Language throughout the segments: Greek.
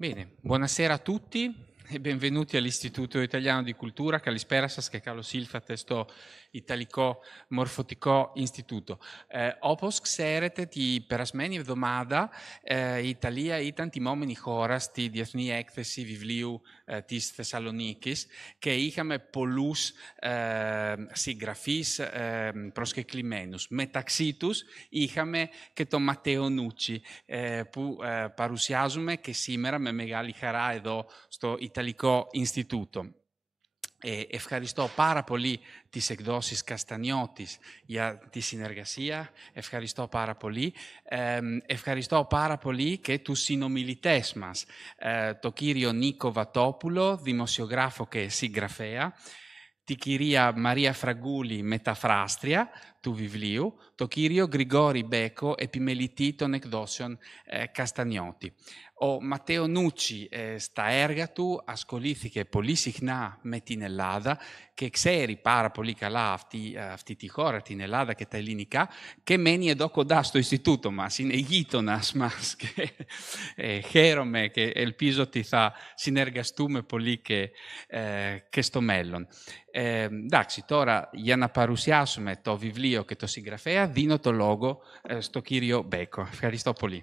Bene, buonasera a tutti e benvenuti all'Istituto Italiano di Cultura. Καλησπέρα σας και καλώς ήλθατε στο Ιταλικό Μορφωτικό Ινστιτούτο. Όπως ξέρετε, την περασμένη εβδομάδα η Ιταλία ήταν τιμόμενη χώρα στη Διεθνή Έκθεση Βιβλίου της Θεσσαλονίκης και είχαμε πολλούς συγγραφείς προσκεκλημένους. Μεταξύ τους είχαμε και τον Ματέο Νούτσι που παρουσιάζουμε και σήμερα με μεγάλη χαρά εδώ στο Ιταλικό Ινστιτούτο. Ευχαριστώ πάρα πολύ τις εκδόσεις Καστανιώτης για τη συνεργασία. Ευχαριστώ πάρα πολύ. Ευχαριστώ πάρα πολύ και τους συνομιλητές μας. Το κύριο Νίκο Βατόπουλο, δημοσιογράφο και συγγραφέα. Την κυρία Μαρία Φραγκούλη, μεταφράστρια του βιβλίου. Το κύριο Γρηγόρη Μπέκο, επιμελητή των εκδόσεων Καστανιώτη. Ο Ματέο Νούτσι στα έργα του ασχολήθηκε πολύ συχνά με την Ελλάδα και ξέρει πάρα πολύ καλά αυτή τη χώρα, την Ελλάδα και τα ελληνικά και μένει εδώ κοντά στο Ινστιτούτο μας, είναι γείτονας μας και χαίρομαι και ελπίζω ότι θα συνεργαστούμε πολύ και στο μέλλον. Εντάξει, τώρα για να παρουσιάσουμε το βιβλίο και το συγγραφέα δίνω το λόγο στο κύριο Μπέκο. Ευχαριστώ πολύ.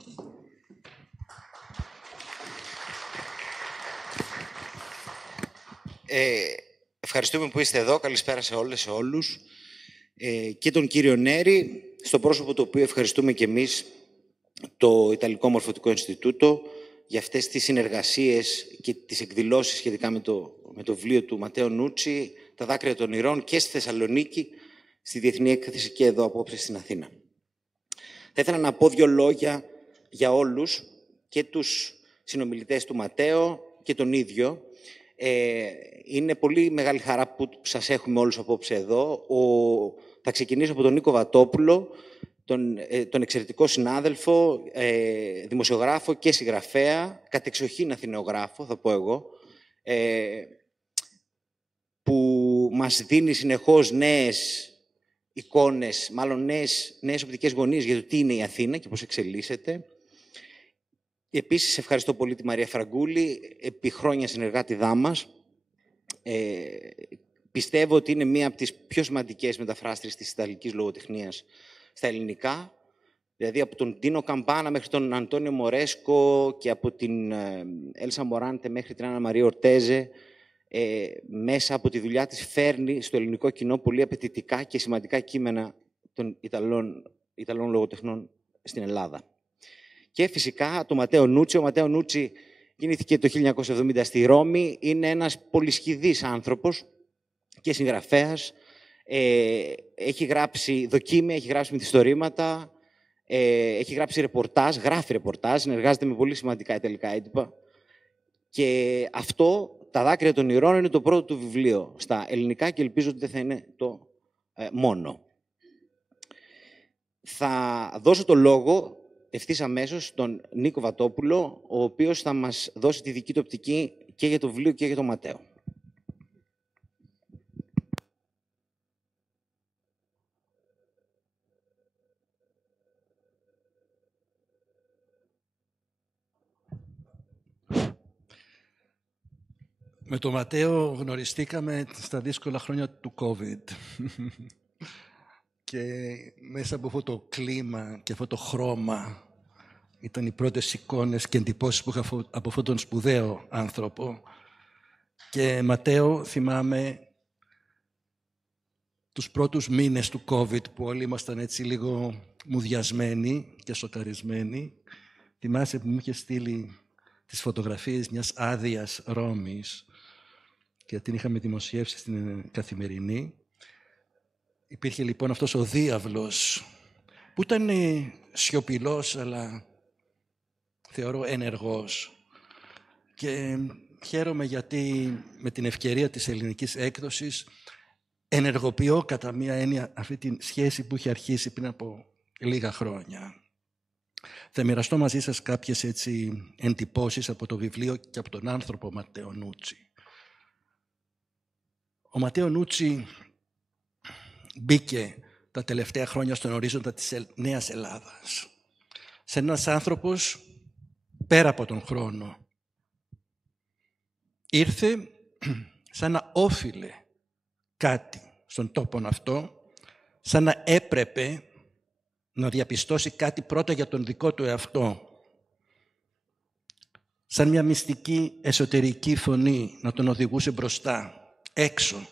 Ευχαριστούμε που είστε εδώ. Καλησπέρα σε όλες, σε όλους. Και τον κύριο Νέρη, στο πρόσωπο του οποίου ευχαριστούμε και εμείς το Ιταλικό Μορφωτικό Ινστιτούτο για αυτές τις συνεργασίες και τις εκδηλώσεις σχετικά με το βιβλίο του Ματέο Νούτσι, «Τα δάκρυα των ηρών» και στη Θεσσαλονίκη, στη Διεθνή Έκθεση και εδώ απόψε στην Αθήνα. Θα ήθελα να πω δύο λόγια για όλους, και τους συνομιλητές του Ματέο και τον ίδιο. Είναι πολύ μεγάλη χαρά που σας έχουμε όλους απόψε εδώ. Θα ξεκινήσω από τον Νίκο Βατόπουλο, τον εξαιρετικό συνάδελφο, δημοσιογράφο και συγγραφέα, κατεξοχήν αθηνεογράφο, θα πω εγώ, που μας δίνει συνεχώς νέες εικόνες, μάλλον νέες οπτικές γωνίες για το τι είναι η Αθήνα και πώς εξελίσσεται. Επίσης, ευχαριστώ πολύ τη Μαρία Φραγκούλη, επί χρόνια συνεργάτηδά μας. Πιστεύω ότι είναι μία από τις πιο σημαντικές μεταφράστριες της ιταλικής λογοτεχνίας στα ελληνικά. Δηλαδή, από τον Τίνο Καμπάνα μέχρι τον Αντώνιο Μορέσκο και από την Έλσα Μοράντε μέχρι την Άννα Μαρία Ορτέζε, μέσα από τη δουλειά της φέρνει στο ελληνικό κοινό πολύ απαιτητικά και σημαντικά κείμενα των Ιταλών λογοτεχνών στην Ελλάδα. Και φυσικά το Ματέο Νούτσι. Ο Ματέο Νούτσι γεννήθηκε το 1970 στη Ρώμη. Είναι ένας πολυσχηδής άνθρωπος και συγγραφέας. Έχει γράψει δοκίμια, έχει γράψει μυθιστορήματα, έχει γράψει ρεπορτάζ, γράφει ρεπορτάζ, συνεργάζεται με πολύ σημαντικά ιταλικά έντυπα. Και αυτό, «Τα δάκρυα των ηρών», είναι το πρώτο του βιβλίο στα ελληνικά και ελπίζω ότι δεν θα είναι το μόνο. Θα δώσω το λόγο ευθύς αμέσως στον Νίκο Βατόπουλο, ο οποίος θα μας δώσει τη δική του οπτική και για το βιβλίο και για τον Ματέο. Με τον Ματέο γνωριστήκαμε στα δύσκολα χρόνια του COVID. Και μέσα από αυτό το κλίμα και αυτό το χρώμα ήταν οι πρώτες εικόνες και εντυπώσεις που είχα από αυτόν τον σπουδαίο άνθρωπο. Και Ματέο, θυμάμαι τους πρώτους μήνες του COVID που όλοι ήμασταν έτσι λίγο μουδιασμένοι και σοκαρισμένοι. Θυμάσαι που μου είχε στείλει τις φωτογραφίες μιας άδειας Ρώμης και την είχαμε δημοσιεύσει στην Καθημερινή. Υπήρχε λοιπόν αυτός ο διάβλος που ήταν σιωπηλός αλλά θεωρώ ενεργός. Και χαίρομαι γιατί με την ευκαιρία της ελληνικής έκδοσης ενεργοποιώ κατά μία έννοια αυτή τη σχέση που είχε αρχίσει πριν από λίγα χρόνια. Θα μοιραστώ μαζί σας κάποιες έτσι εντυπώσεις από το βιβλίο και από τον άνθρωπο Ματέο Νούτσι. Ο Ματέο Νούτσι μπήκε τα τελευταία χρόνια στον ορίζοντα της Νέας Ελλάδας. Σε ένας άνθρωπος πέρα από τον χρόνο, ήρθε σαν να όφιλε κάτι στον τόπον αυτό, σαν να έπρεπε να διαπιστώσει κάτι πρώτα για τον δικό του εαυτό, σαν μια μυστική εσωτερική φωνή να τον οδηγούσε μπροστά, έξω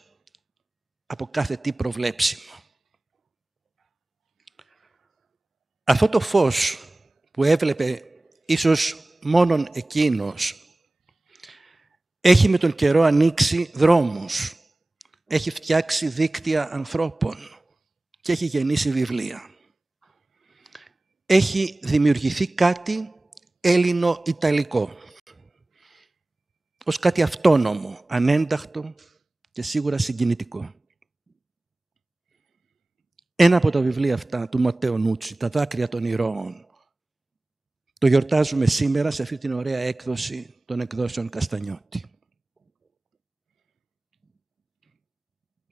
από κάθε τι προβλέψιμο. Αυτό το φως που έβλεπε ίσως μόνον εκείνος έχει με τον καιρό ανοίξει δρόμους, έχει φτιάξει δίκτυα ανθρώπων και έχει γεννήσει βιβλία. Έχει δημιουργηθεί κάτι έλληνο-ιταλικό, ως κάτι αυτόνομο, ανένταχτο και σίγουρα συγκινητικό. Ένα από τα βιβλία αυτά του Ματέο Νούτσι, «Τα δάκρυα των ηρώων», το γιορτάζουμε σήμερα σε αυτή την ωραία έκδοση των εκδόσεων Καστανιώτη.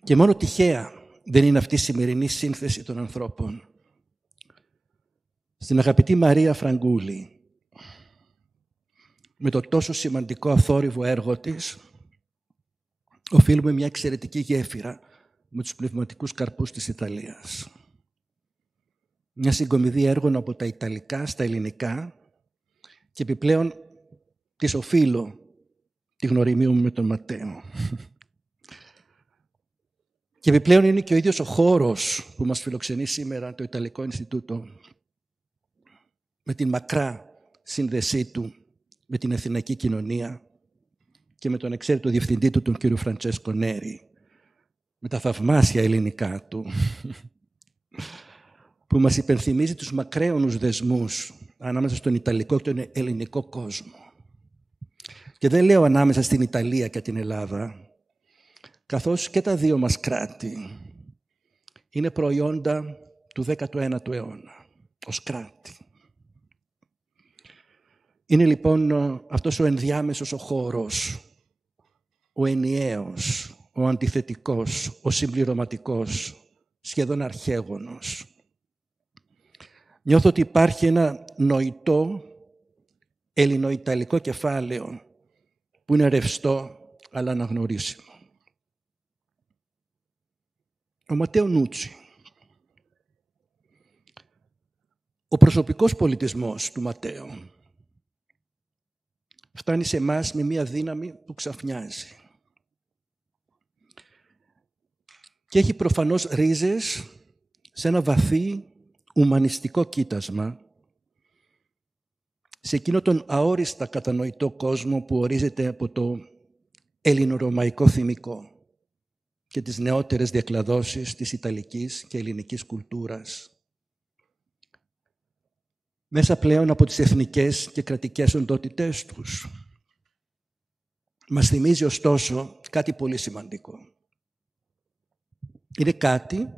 Και μόνο τυχαία δεν είναι αυτή η σημερινή σύνθεση των ανθρώπων. Στην αγαπητή Μαρία Φραγκούλη, με το τόσο σημαντικό αθόρυβο έργο της, οφείλουμε μια εξαιρετική γέφυρα με τους πνευματικούς καρπούς της Ιταλίας. Μια συγκομιδή έργων από τα Ιταλικά στα Ελληνικά και επιπλέον της οφείλω τη γνωριμία μου με τον Ματέο. Και επιπλέον είναι και ο ίδιος ο χώρος που μας φιλοξενεί σήμερα το Ιταλικό Ινστιτούτο, με την μακρά σύνδεσή του με την εθνική κοινωνία και με τον εξαίρετο διευθυντή του, τον κύριο Φραντσέσκο Νέρη, με τα θαυμάσια ελληνικά του, που μας υπενθυμίζει τους μακραίωνους δεσμούς ανάμεσα στον Ιταλικό και τον ελληνικό κόσμο. Και δεν λέω ανάμεσα στην Ιταλία και την Ελλάδα, καθώς και τα δύο μας κράτη είναι προϊόντα του 19ου αιώνα, ως κράτη. Είναι λοιπόν αυτός ο ενδιάμεσος ο χώρος, ο ενιαίος, ο αντιθετικός, ο συμπληρωματικός, σχεδόν αρχαίγονος. Νιώθω ότι υπάρχει ένα νοητό ελληνοϊταλικό κεφάλαιο που είναι ρευστό αλλά αναγνωρίσιμο. Ο Ματέο Νούτσι. Ο προσωπικός πολιτισμός του Ματέο φτάνει σε εμάς με μία δύναμη που ξαφνιάζει. Και έχει προφανώς ρίζες σε ένα βαθύ ουμανιστικό κοίτασμα, σε εκείνο τον αόριστα κατανοητό κόσμο που ορίζεται από το ελληνορωμαϊκό θυμικό και τις νεότερες διακλαδώσεις της ιταλικής και ελληνικής κουλτούρας, μέσα πλέον από τις εθνικές και κρατικές οντότητές τους. Μας θυμίζει ωστόσο κάτι πολύ σημαντικό. Είναι κάτι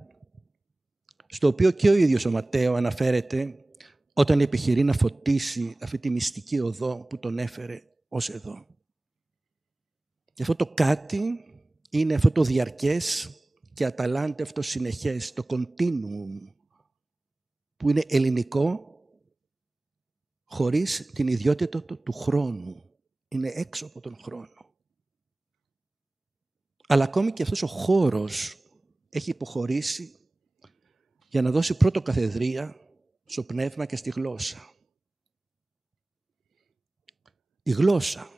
στο οποίο και ο ίδιος ο Ματέο αναφέρεται όταν επιχειρεί να φωτίσει αυτή τη μυστική οδό που τον έφερε ως εδώ. Και αυτό το κάτι είναι αυτό το διαρκές και αταλάντευτο συνεχές, το continuum, που είναι ελληνικό, χωρίς την ιδιότητα του χρόνου. Είναι έξω από τον χρόνο. Αλλά ακόμη και αυτός ο χώρος έχει υποχωρήσει για να δώσει πρώτο καθεδρία στο πνεύμα και στη γλώσσα. Η γλώσσα,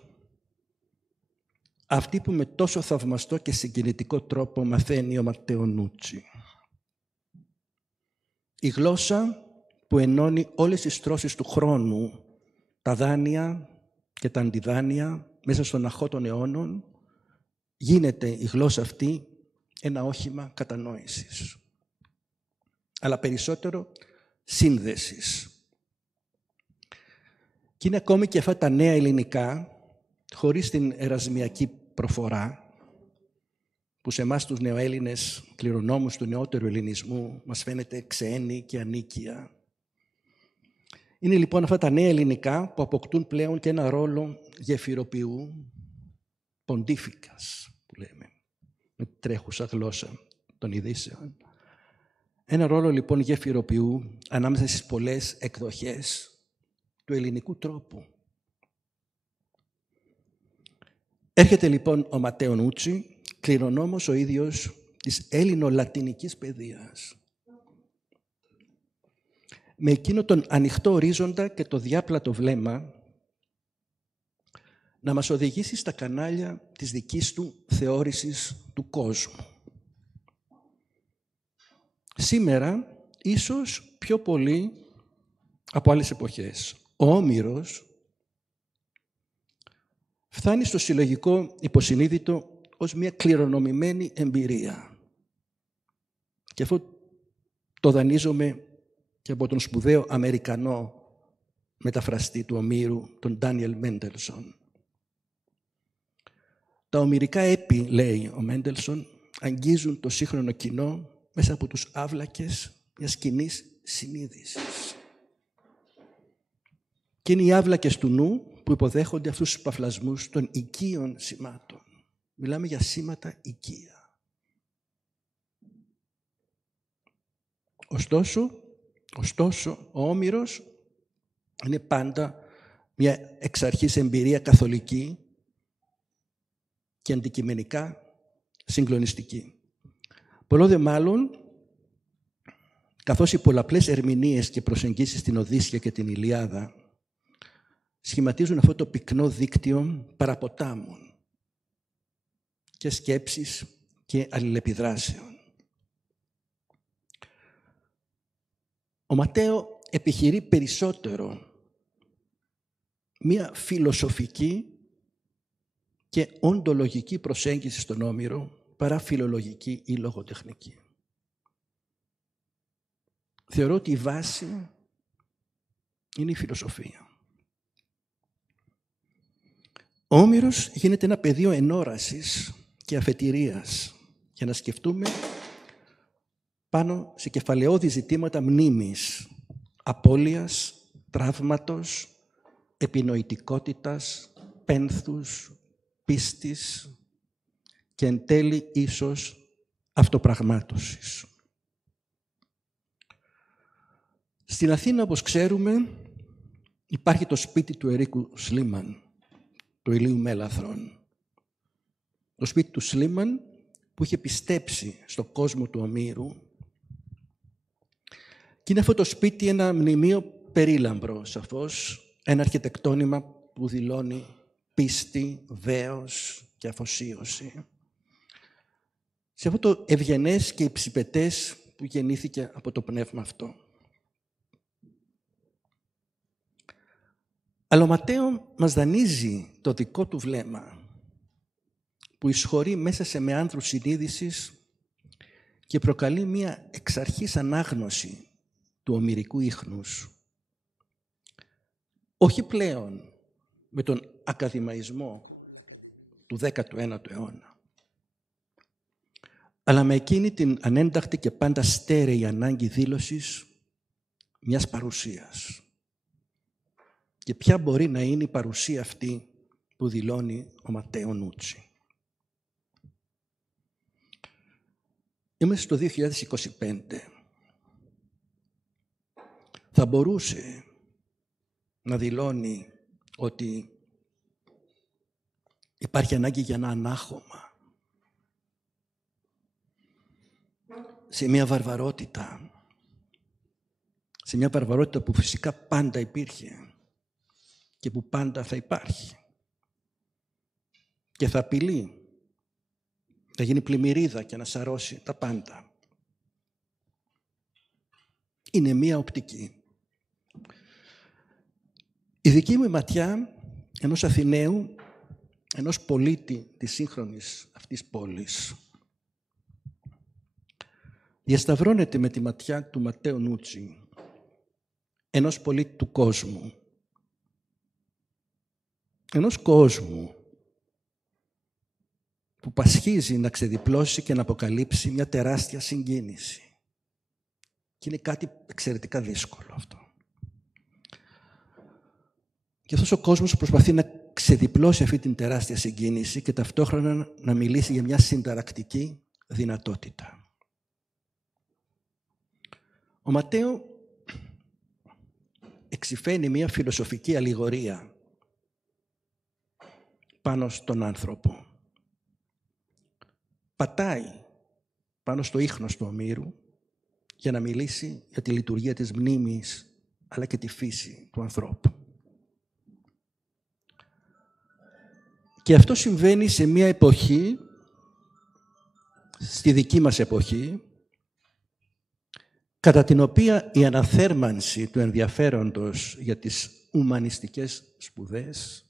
αυτή που με τόσο θαυμαστό και συγκινητικό τρόπο μαθαίνει ο Ματέο Νούτσι. Η γλώσσα που ενώνει όλες τις στρώσεις του χρόνου, τα δάνεια και τα αντιδάνεια μέσα στον αχώ των αιώνων, γίνεται η γλώσσα αυτή ένα όχημα κατανόησης, αλλά περισσότερο σύνδεσης. Και είναι ακόμη και αυτά τα νέα ελληνικά, χωρίς την ερασμιακή προφορά, που σε εμάς τους νεοέλληνες κληρονόμους του νεότερου ελληνισμού μας φαίνεται ξένη και ανίκια. Είναι λοιπόν αυτά τα νέα ελληνικά που αποκτούν πλέον και ένα ρόλο γεφυροποιού, ποντίφικας, που λέμε, με τρέχουσα γλώσσα των ειδήσεων. Ένα ρόλο λοιπόν γεφυροποιού ανάμεσα στις πολλές εκδοχές του ελληνικού τρόπου. Έρχεται λοιπόν ο Ματέο Νούτσι, κληρονόμος ο ίδιος της έλληνο-λατινικής παιδείας. Με εκείνο τον ανοιχτό ορίζοντα και το διάπλατο βλέμμα να μας οδηγήσει στα κανάλια της δικής του θεώρησης του κόσμου. Σήμερα, ίσως πιο πολύ από άλλες εποχές, ο Όμηρος φτάνει στο συλλογικό υποσυνείδητο ως μια κληρονομημένη εμπειρία. Και αυτό το δανείζομαι και από τον σπουδαίο Αμερικανό μεταφραστή του Ομήρου, τον Ντάνιελ Μέντελσον. Τα ομηρικά έπι, λέει ο Μέντελσον, αγγίζουν το σύγχρονο κοινό μέσα από τους άβλακες μιας κοινής συνείδησης. Και είναι οι άβλακες του νου που υποδέχονται αυτούς τους παφλασμούς των οικείων σημάτων. Μιλάμε για σήματα οικεία. Ωστόσο, ο Όμηρος είναι πάντα μια εξ αρχής εμπειρία καθολική και αντικειμενικά συγκλονιστική. Πολλό δε μάλλον, καθώς οι πολλαπλές ερμηνείες και προσεγγίσεις στην Οδύσσεια και την Ηλιάδα σχηματίζουν αυτό το πυκνό δίκτυο παραποτάμων και σκέψεις και αλληλεπιδράσεων. Ο Ματέο επιχειρεί περισσότερο μία φιλοσοφική και οντολογική προσέγγιση στον Όμηρο παρά φιλολογική ή λογοτεχνική. Θεωρώ ότι η βάση είναι η φιλοσοφία. Ο Όμηρος γίνεται ένα πεδίο ενόρασης και αφετηρίας για να σκεφτούμε πάνω σε κεφαλαιώδη ζητήματα μνήμης, απώλειας, τραύματος, επινοητικότητας, πένθους, πίστης και εν τέλει ίσως αυτοπραγμάτωσης. Στην Αθήνα, όπως ξέρουμε, υπάρχει το σπίτι του Ερίκου Σλίμαν, του Ηλίου Μέλαθρον. Το σπίτι του Σλίμαν που είχε πιστέψει στο κόσμο του Ομήρου και είναι αυτό το σπίτι ένα μνημείο περίλαμπρο, σαφώς, ένα αρχιτεκτόνημα που δηλώνει πίστη, βέος και αφοσίωση. Σε αυτό το ευγενές και υψηπετές που γεννήθηκε από το πνεύμα αυτό. Αλλά ο Ματέο μας δανείζει το δικό του βλέμμα που εισχωρεί μέσα σε μεάνδρους συνείδησης και προκαλεί μία εξ αρχής ανάγνωση του ομηρικού ίχνους. Όχι πλέον με τον ακαδημαϊσμό του 19ου αιώνα, αλλά με εκείνη την ανένταχτη και πάντα στέρεη ανάγκη δήλωσης μιας παρουσίας. Και ποια μπορεί να είναι η παρουσία αυτή που δηλώνει ο Ματέο Νούτσι. Είμαστε στο 2025. Θα μπορούσε να δηλώνει ότι υπάρχει ανάγκη για ένα ανάχωμα σε μια βαρβαρότητα. Σε μια βαρβαρότητα που φυσικά πάντα υπήρχε και που πάντα θα υπάρχει. Και θα απειλεί. Θα γίνει πλημμυρίδα και να σαρώσει τα πάντα. Είναι μία οπτική. Η δική μου ματιά ενός Αθηναίου, ενός πολίτη της σύγχρονης αυτής πόλης, διασταυρώνεται με τη ματιά του Ματέο Νούτσι, ενός πολίτη του κόσμου. Ενός κόσμου που πασχίζει να ξεδιπλώσει και να αποκαλύψει μια τεράστια συγκίνηση. Και είναι κάτι εξαιρετικά δύσκολο αυτό. Και αυτός ο κόσμος προσπαθεί να ξεδιπλώσει αυτή την τεράστια συγκίνηση και ταυτόχρονα να μιλήσει για μια συνταρακτική δυνατότητα. Ο Ματέο εξυφαίνει μια φιλοσοφική αλληγορία πάνω στον άνθρωπο. Πατάει πάνω στο ίχνος του Ομήρου για να μιλήσει για τη λειτουργία της μνήμης, αλλά και τη φύση του ανθρώπου. Και αυτό συμβαίνει σε μια εποχή, στη δική μας εποχή, κατά την οποία η αναθέρμανση του ενδιαφέροντος για τις ουμανιστικές σπουδές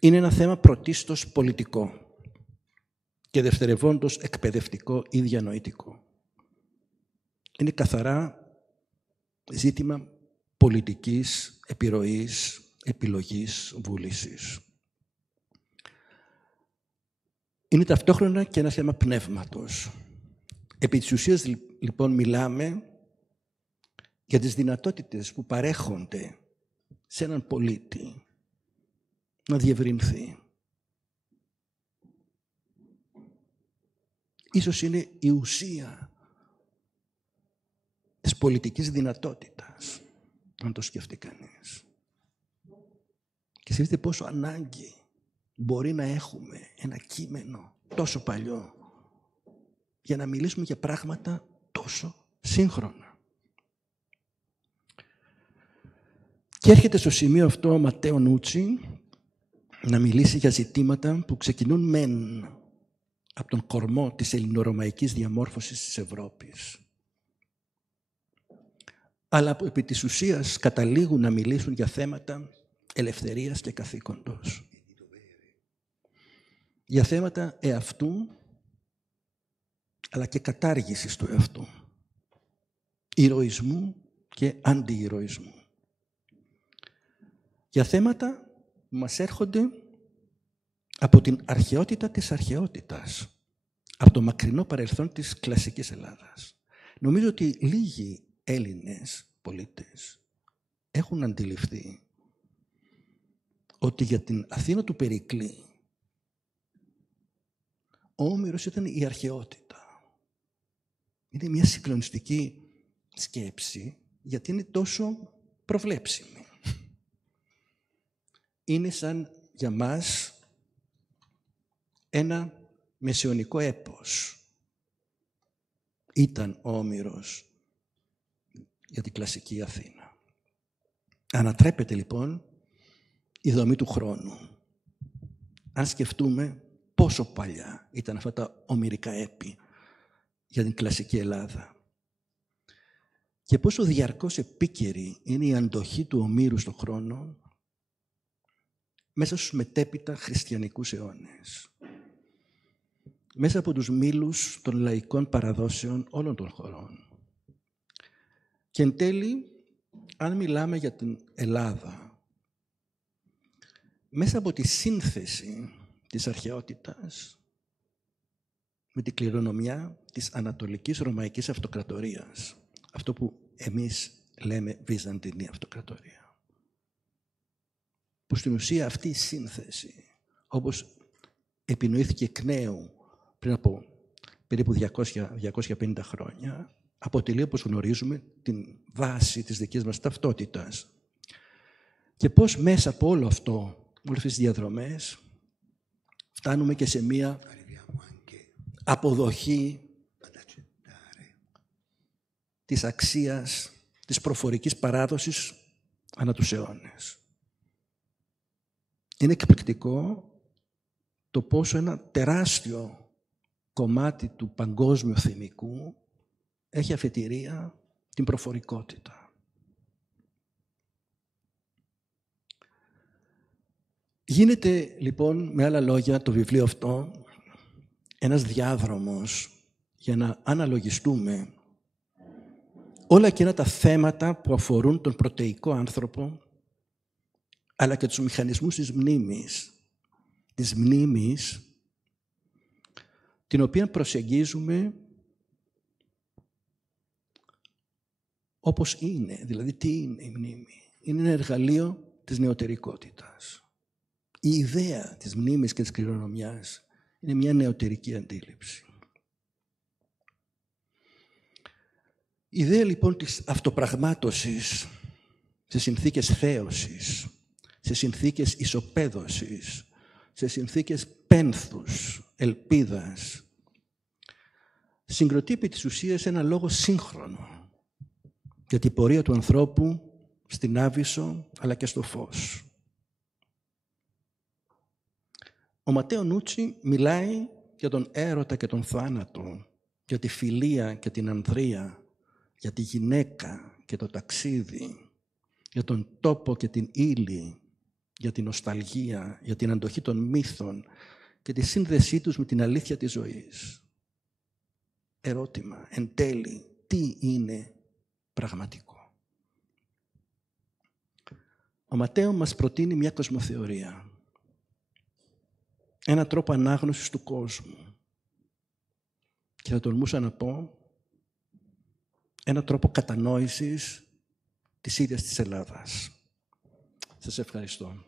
είναι ένα θέμα πρωτίστως πολιτικό και δευτερευόντως εκπαιδευτικό ή διανοητικό. Είναι καθαρά ζήτημα πολιτικής επιρροής, επιλογής, βούλησης. Είναι ταυτόχρονα και ένα θέμα πνεύματος. Επί της ουσίας, λοιπόν, μιλάμε για τις δυνατότητες που παρέχονται σε έναν πολίτη να διευρυνθεί. Ίσως είναι η ουσία της πολιτικής δυνατότητας, αν το σκεφτεί κανείς. Και σκεφτείτε πόσο ανάγκη μπορεί να έχουμε ένα κείμενο τόσο παλιό για να μιλήσουμε για πράγματα τόσο σύγχρονα. Και έρχεται στο σημείο αυτό ο Ματέο Νούτσι να μιλήσει για ζητήματα που ξεκινούν μεν από τον κορμό της ελληνορωμαϊκής διαμόρφωσης της Ευρώπης, αλλά που επί της ουσίας καταλήγουν να μιλήσουν για θέματα ελευθερίας και καθήκοντος. Για θέματα εαυτού, αλλά και κατάργησης του εαυτού. Ηρωισμού και αντιηρωισμού. Για θέματα που μας έρχονται από την αρχαιότητα της αρχαιότητας, από το μακρινό παρελθόν της κλασικής Ελλάδας. Νομίζω ότι λίγοι Έλληνες πολίτες έχουν αντιληφθεί ότι για την Αθήνα του Περικλή ο Όμηρος ήταν η αρχαιότητα. Είναι μια συγκλονιστική σκέψη, γιατί είναι τόσο προβλέψιμη. Είναι σαν για μας ένα μεσαιωνικό έπος. Ήταν ο Όμηρος για την κλασική Αθήνα. Ανατρέπεται λοιπόν η δομή του χρόνου. Αν σκεφτούμε πόσο παλιά ήταν αυτά τα ομηρικά έπη για την κλασική Ελλάδα και πόσο διαρκώς επίκαιρη είναι η αντοχή του Ομήρου στον χρόνο μέσα στους μετέπειτα χριστιανικούς αιώνες. Μέσα από τους μήλους των λαϊκών παραδόσεων όλων των χωρών. Και εν τέλει, αν μιλάμε για την Ελλάδα, μέσα από τη σύνθεση της αρχαιότητας με την κληρονομιά της Ανατολικής Ρωμαϊκής Αυτοκρατορίας, αυτό που εμείς λέμε Βυζαντινή Αυτοκρατορία. Που στην ουσία αυτή η σύνθεση, όπως επινοήθηκε εκ νέου πριν από περίπου 200-250 χρόνια, αποτελεί, όπως γνωρίζουμε, την βάση της δικής μας ταυτότητας. Και πώς μέσα από όλο αυτό, όλες αυτές τις διαδρομές, φτάνουμε και σε μία αποδοχή της αξίας της προφορικής παράδοσης ανά τους αιώνες. Είναι εκπληκτικό το πόσο ένα τεράστιο κομμάτι του παγκόσμιου θυμικού έχει αφετηρία την προφορικότητα. Γίνεται λοιπόν, με άλλα λόγια, το βιβλίο αυτό ένας διάδρομος για να αναλογιστούμε όλα εκείνα τα θέματα που αφορούν τον πρωτεϊκό άνθρωπο, αλλά και τους μηχανισμούς της μνήμης. Της μνήμης, την οποία προσεγγίζουμε όπως είναι. Δηλαδή, τι είναι η μνήμη? Είναι ένα εργαλείο της νεωτερικότητας. Η ιδέα της μνήμης και της κληρονομιάς είναι μια νεωτερική αντίληψη. Η ιδέα λοιπόν της αυτοπραγμάτωσης σε συνθήκες θέωσης, σε συνθήκες ισοπαίδωσης, σε συνθήκες πένθους, ελπίδας. Συγκροτεί επί της ουσίας ένα λόγο σύγχρονο για την πορεία του ανθρώπου στην Άβυσσο αλλά και στο φως. Ο Ματέο Νούτσι μιλάει για τον έρωτα και τον θάνατο, για τη φιλία και την ανδρεία, για τη γυναίκα και το ταξίδι, για τον τόπο και την ύλη, για την νοσταλγία, για την αντοχή των μύθων και τη σύνδεσή τους με την αλήθεια της ζωής. Ερώτημα, εν τέλει, τι είναι πραγματικό? Ο Ματέο μας προτείνει μια κοσμοθεωρία, ένα τρόπο ανάγνωσης του κόσμου και θα τολμούσα να πω ένα τρόπο κατανόησης της ίδιας της Ελλάδας. Σας ευχαριστώ.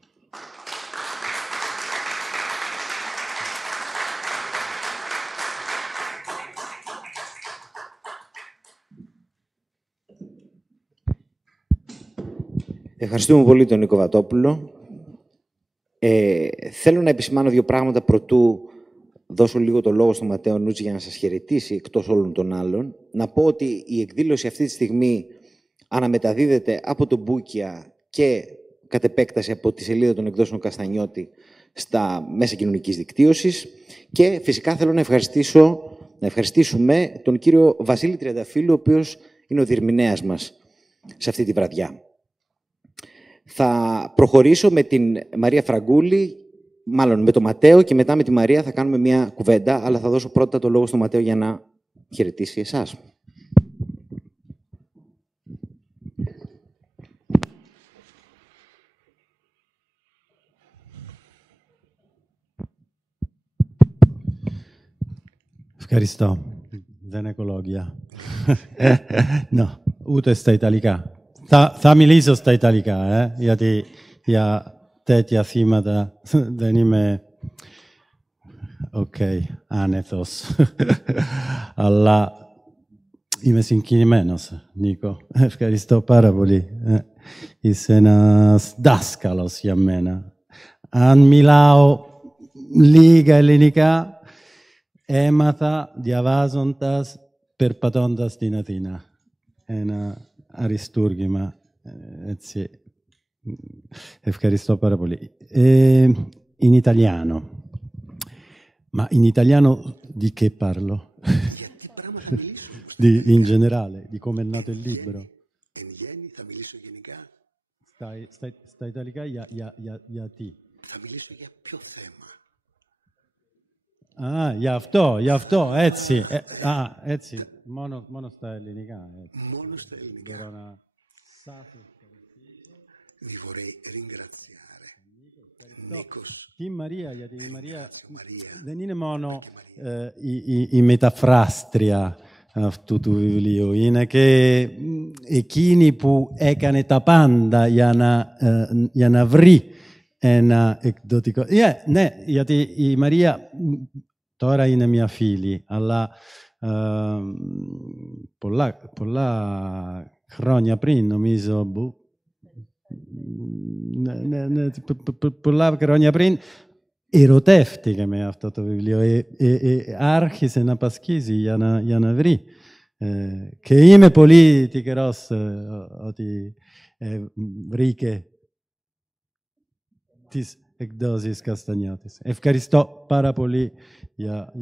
Ευχαριστούμε πολύ τον Νίκο Βατόπουλο. Θέλω να επισημάνω δύο πράγματα προτού δώσω λίγο το λόγο στον Ματέο Νούτσι για να σας χαιρετήσει, εκτός όλων των άλλων. Να πω ότι η εκδήλωση αυτή τη στιγμή αναμεταδίδεται από τον Μπούκια και κατ' επέκταση από τη σελίδα των εκδόσεων Καστανιώτη στα μέσα κοινωνικής δικτύωσης. Και φυσικά θέλω να ευχαριστήσουμε τον κύριο Βασίλη Τριανταφύλλου, ο οποίος είναι ο διερμηνέας μας σε αυτή τη βραδιά. Θα προχωρήσω με την Μαρία Φραγκούλη, μάλλον με τον Ματέο, και μετά με τη Μαρία θα κάνουμε μια κουβέντα, αλλά θα δώσω πρώτα το λόγο στον Ματέο για να χαιρετήσει εσάς. Ευχαριστώ. Δεν έχω λόγια. No, ούτε στα Ιταλικά. Θα μιλήσω στα Ιταλικά, γιατί για τέτοια θύματα δεν είμαι άνεθος. Αλλά είμαι συγκινημένος, Νίκο. Ευχαριστώ πάρα πολύ. Είσαι ένας δάσκαλος για μένα. Αν μιλάω λίγα ελληνικά, έμαθα διαβάζοντας, περπατώντας στην Αθήνα. Ένα αριστούργημα, έτσι. Ευχαριστώ πάρα πολύ. In italiano. Ma in italiano di che parlo? Για τι πράγμα θα μιλήσω όμως? In generale, di come è nato il libro. Εν γέννη θα μιλήσω γενικά. Στα Ιταλικά για τι? Θα μιλήσω για ποιο θέμα? Γι' αυτό, έτσι. Έτσι. Μόνο στα ελληνικά. Μόνο στα ελληνικά. Vi vorrei ringraziare. Νίκος. Ringrazio Maria. Δεν είναι μόνο η μεταφράστρια αυτού του βιβλίου. Είναι και εκείνη που έκανε τα πάντα για να βρει ένα εκδοτικό. Ναι, γιατί η Μαρία τώρα είναι μια φίλη, αλλά πολλά χρόνια πριν, νομίζω, πολλά χρόνια πριν, ερωτεύτηκε με αυτό το βιβλίο και άρχισε να πασχίζει για να βρει. Και είμαι πολύ τυχερός ότι βρήκε τις εκδόσεις Καστανιώτης. Ευχαριστώ πάρα πολύ για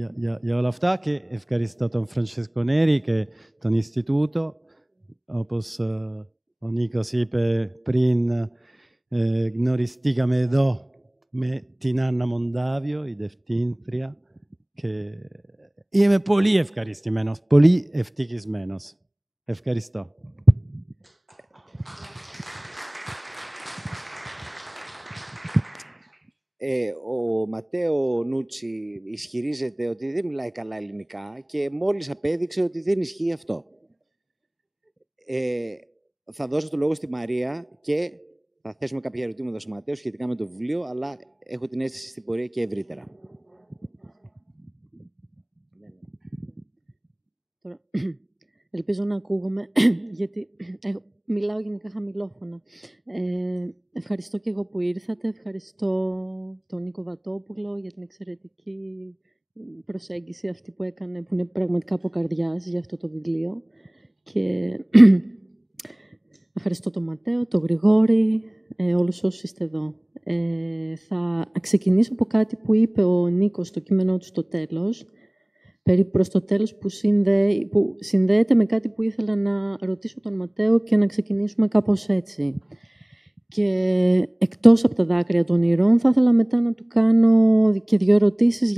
όλα αυτά και ευχαριστώ τον Francesco Neri και τον Ινστιτούτο. Όπως ο Νίκος είπε πριν, γνωριστήκαμε εδώ με την Άννα Μοντάβιο, η διευθύντρια, και είμαι πολύ ευχαριστημένος, πολύ ευτυχισμένος. Ευχαριστώ. Ο Ματέο Νούτσι ισχυρίζεται ότι δεν μιλάει καλά ελληνικά και μόλις απέδειξε ότι δεν ισχύει αυτό. Θα δώσω το λόγο στη Μαρία και θα θέσουμε κάποια ερωτήματα στο Ματέο σχετικά με το βιβλίο, αλλά έχω την αίσθηση στην πορεία και ευρύτερα. Τώρα, ελπίζω να ακούγομαι, γιατί μιλάω γενικά χαμηλόφωνα. Ευχαριστώ και εγώ που ήρθατε. Ευχαριστώ τον Νίκο Βατόπουλο για την εξαιρετική προσέγγιση αυτή που έκανε, που είναι πραγματικά από καρδιάς για αυτό το βιβλίο. Και ευχαριστώ τον Ματέο, τον Γρηγόρη, όλους όσους είστε εδώ. Θα ξεκινήσω από κάτι που είπε ο Νίκος στο κείμενό του στο τέλος, περίπου προς το τέλος, που συνδέεται με κάτι που ήθελα να ρωτήσω τον Ματέο και να ξεκινήσουμε κάπως έτσι. Και εκτός από τα δάκρυα των ηρών, θα ήθελα μετά να του κάνω και 2 ερωτήσεις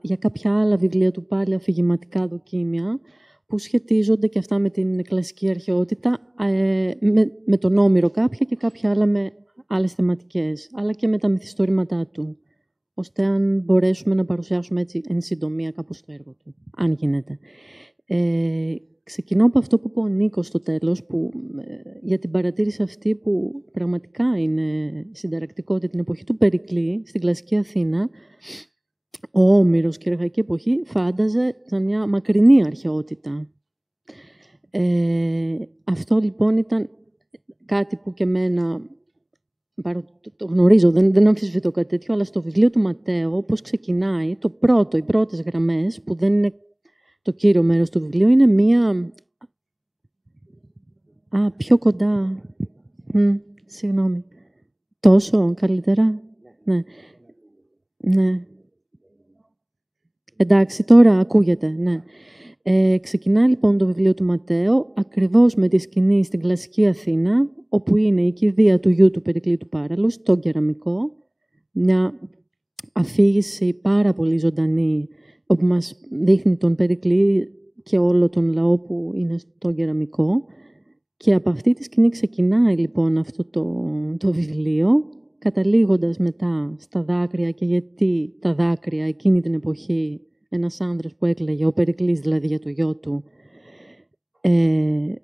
για κάποια άλλα βιβλία του, πάλι αφηγηματικά δοκίμια, που σχετίζονται και αυτά με την κλασική αρχαιότητα, με τον Όμηρο κάποια και κάποια άλλα με άλλες θεματικές, αλλά και με τα μυθιστορήματά του, ώστε αν μπορέσουμε να παρουσιάσουμε έτσι εν συντομία κάπως το έργο του, αν γίνεται. Ξεκινώ από αυτό που είπε ο Νίκος στο τέλος, για την παρατήρηση αυτή που πραγματικά είναι συνταρακτικό, ότι την εποχή του Περικλή, στην κλασική Αθήνα, ο Όμηρος και η αρχαϊκή εποχή φάνταζε σαν μια μακρινή αρχαιότητα. Αυτό λοιπόν ήταν κάτι που και εμένα, το γνωρίζω, δεν αμφισβητώ κάτι τέτοιο, αλλά στο βιβλίο του Ματέο, όπως ξεκινάει, οι πρώτες γραμμές, που δεν είναι το κύριο μέρος του βιβλίου, είναι μία... πιο κοντά. Συγγνώμη. Τόσο, καλύτερα. Ναι. Εντάξει, τώρα ακούγεται, ναι. Ξεκινάει λοιπόν το βιβλίο του Ματέο ακριβώς με τη σκηνή στην κλασική Αθήνα, όπου είναι η κηδεία του γιου του Περικλή του Πάραλους, τον κεραμικό, μια αφήγηση πάρα πολύ ζωντανή, όπου μας δείχνει τον Περικλή και όλο τον λαό που είναι στον κεραμικό. Και από αυτή τη σκηνή ξεκινάει λοιπόν αυτό το βιβλίο, καταλήγοντας μετά στα δάκρυα, και γιατί τα δάκρυα εκείνη την εποχή, ένας άνδρας που έκλαιγε, ο Περικλής δηλαδή για το γιο του,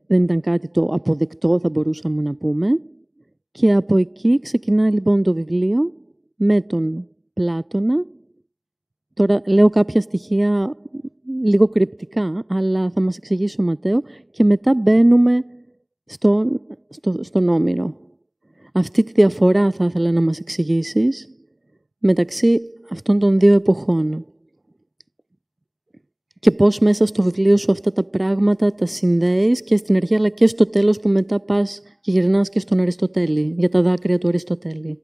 δεν ήταν κάτι το αποδεκτό, θα μπορούσαμε να πούμε. Και από εκεί ξεκινάει λοιπόν το βιβλίο με τον Πλάτωνα. Τώρα λέω κάποια στοιχεία λίγο κρυπτικά, αλλά θα μας εξηγήσει ο Ματέο, και μετά μπαίνουμε στον Όμηρο. Αυτή τη διαφορά θα ήθελα να μας εξηγήσεις μεταξύ αυτών των 2 εποχών. Και πώς μέσα στο βιβλίο σου αυτά τα πράγματα τα συνδέεις και στην αρχή, αλλά και στο τέλος, που μετά πας και γυρνάς και στον Αριστοτέλη, για τα δάκρυα του Αριστοτέλη.